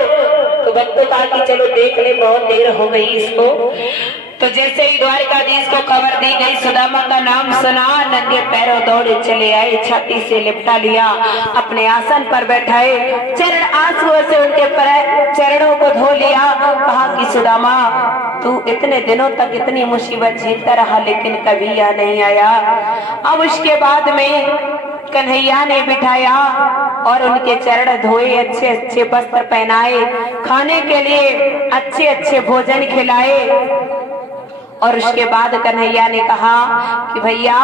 तो भक्तों कहा कि चलो देख ले, बहुत देर हो गई इसको। तो जैसे ही द्वारिकाधीश को खबर दी गई, सुदामा का नाम सुना, नंगे पैरों दौड़े चले आए, छाती से लिपटा लिया, अपने आसन पर बैठाए, चरण आंसुओं से उनके चरणों को धो लिया। कहा कि सुदामा तू इतने दिनों तक इतनी मुसीबत झेलता रहा, लेकिन कभी यह नहीं आया। अब उसके बाद में कन्हैया ने बिठाया और उनके चरण धोए, अच्छे अच्छे वस्त्र पहनाए, खाने के लिए अच्छे अच्छे भोजन खिलाए। और उसके बाद कन्हैया ने कहा कि भैया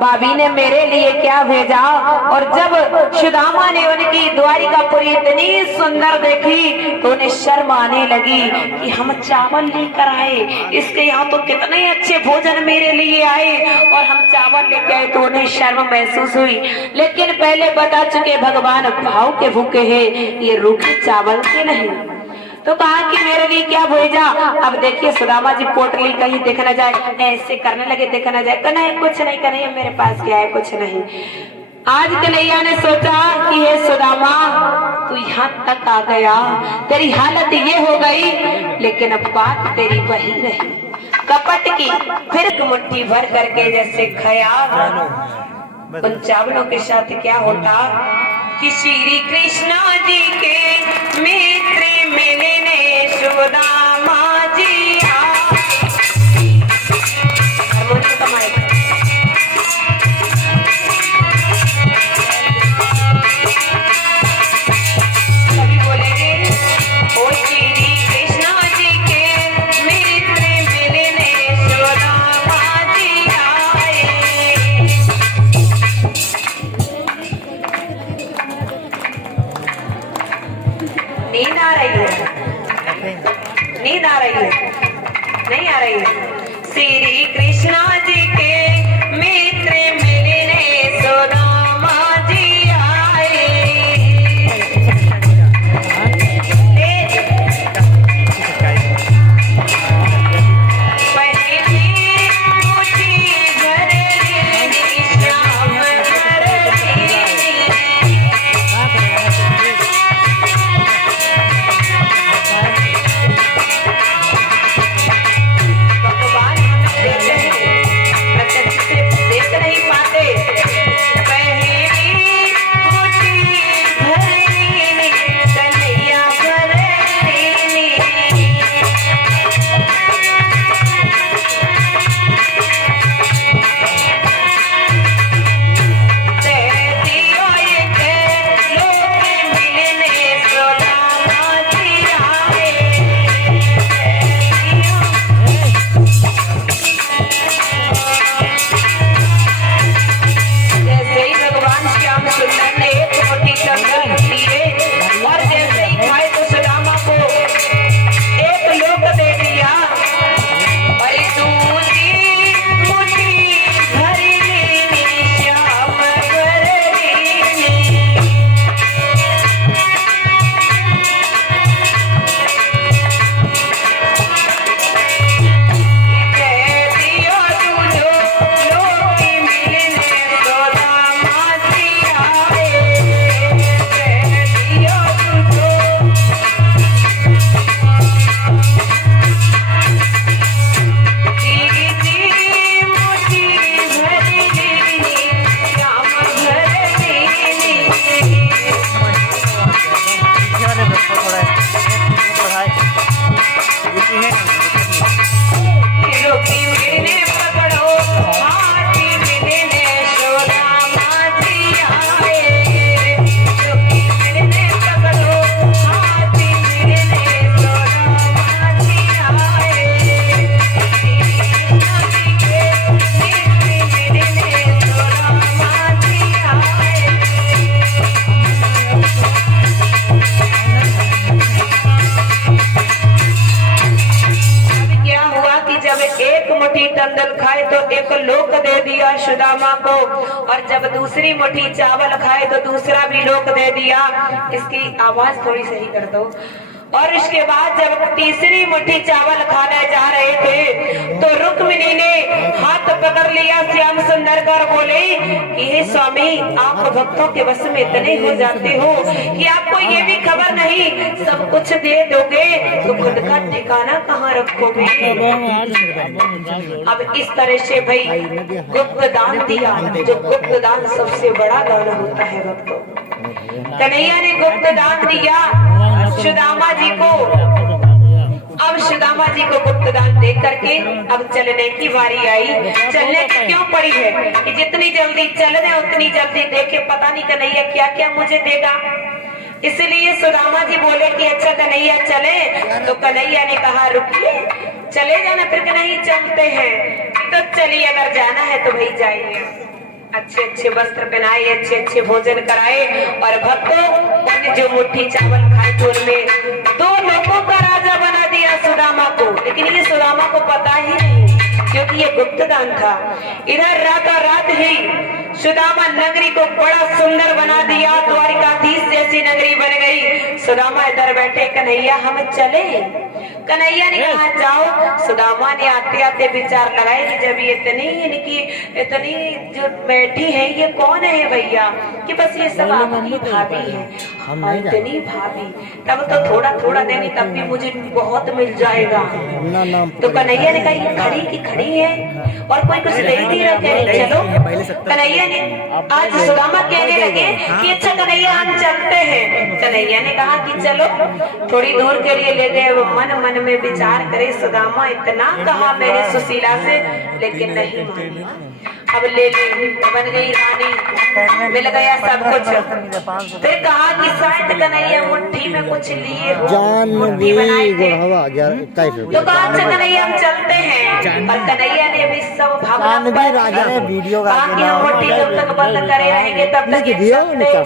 भाभी ने मेरे लिए क्या भेजा। और जब सुदामा ने उनकी द्वारिकापुरी इतनी सुंदर देखी तो उन्हें शर्म आने लगी कि हम चावल लेकर आए, इसके यहाँ तो कितने अच्छे भोजन मेरे लिए आए और हम चावल लेके आए, तो उन्हें शर्म महसूस हुई। लेकिन पहले बता चुके भगवान भाव के भूखे हैं, ये रूखे चावल के नहीं। तो कहा कि मेरे लिए क्या भेजा। अब देखिए सुदामा जी पोटली कहीं देख न जाए, ऐसे करने लगे, देख न जाए, कन्हैया कुछ नहीं, कन्हैया मेरे पास क्या है, कुछ नहीं। आज कन्हैया ने सोचा कि हे सुदामा तू यहाँ तक आ गया, तेरी हालत ये हो गई, लेकिन अब बात तेरी वही रही कपट की। फिर मुट्ठी भर करके जैसे खाया, उन चावलों के साथ क्या होता कि श्री कृष्ण जी के मित्र मिलने सुदामा जी कभी बोलेंगे ओ श्री कृष्ण जी के मित्र मिलने सुदामा जी आए। नींद आ रही है, नींद आ रही है। तंदुल खाए तो एक लोक दे दिया सुदामा को, और जब दूसरी मुट्ठी चावल खाए तो दूसरा भी लोक दे दिया। इसकी आवाज थोड़ी सही कर दो। और इसके बाद जब तीसरी मुट्ठी चावल खाने जा रहे थे तो रुक्मिणी ने हाथ पकड़ लिया श्याम सुंदर कर बोले कि हे स्वामी, आप भक्तों के वश में इतने हो जाते हो कि आपको ये भी खबर नहीं, सब कुछ दे दोगे तो खुद का ठिकाना कहाँ रखोगे। अब इस तरह से भाई गुप्त दान दिया, जो गुप्त दान सबसे बड़ा दान होता है भक्तों। कन्हैया ने गुप्त दान दिया सुदामा जी को। अब सुदामा जी को गुप्त दान दे करके अब चलने की बारी आई। चलने क्यों पड़ी है कि जितनी जल्दी चल रहे उतनी जल्दी देखे, पता नहीं कन्हैया क्या क्या मुझे देगा। इसलिए सुदामा जी बोले कि अच्छा कन्हैया चले, तो कन्हैया ने कहा रुकिए, चले जाना, फिर नहीं चलते हैं तो चलिए, अगर जाना है तो भाई जाइए। अच्छे अच्छे वस्त्र पहनाए, अच्छे अच्छे भोजन कराए, और भक्तों उन्होंने जो मुट्ठी चावल खाए तो उनमें 2 लोगों का राजा बना दिया सुदामा को। लेकिन ये सुदामा को पता ही नहीं क्योंकि ये गुप्त दान था। इधर रात ही सुदामा नगरी को बड़ा सुंदर बना दिया, द्वारिकाधीश जैसी नगरी बन गई। सुदामा इधर बैठे, कन्हैया हम चले। कन्हैया ने कहा जाओ। सुदामा ने आते आते विचार लगाए कि जब ये इतनी जो बैठी है ये कौन है भैया, कि बस ये सब आपकी भाभी है। इतनी भाभी, तब तो थोड़ा थोड़ा देनी तब भी मुझे बहुत मिल जाएगा। तो कन्हैया ने कहा ये खड़ी की खड़ी है और कोई कुछ दे नहीं रहा, कह रही चलो। कन्हैया ने आज सुदामा कहने लगे कि अच्छा कन्हैया हम चलते हैं। कन्हैया ने कहा कि चलो थोड़ी दूर के लिए ले गए। मन में विचार करे सुदामा इतना कहा मैंने सुशीला से, लेकिन नहीं मानी। अब ले ली, बन गई रानी, मिल गया सब कुछ। फिर कहा कि शायद कन्हैया मुट्ठी में कुछ लिए हो, मुट्ठी बनाई थे। तो कहा अच्छा कन्हैया हम चलते हैं। और कन्हैया ने भी सब भावना वीडियो कहा कि हम मुट्ठी जब तक बंद करे रहेंगे तब तक ये चलते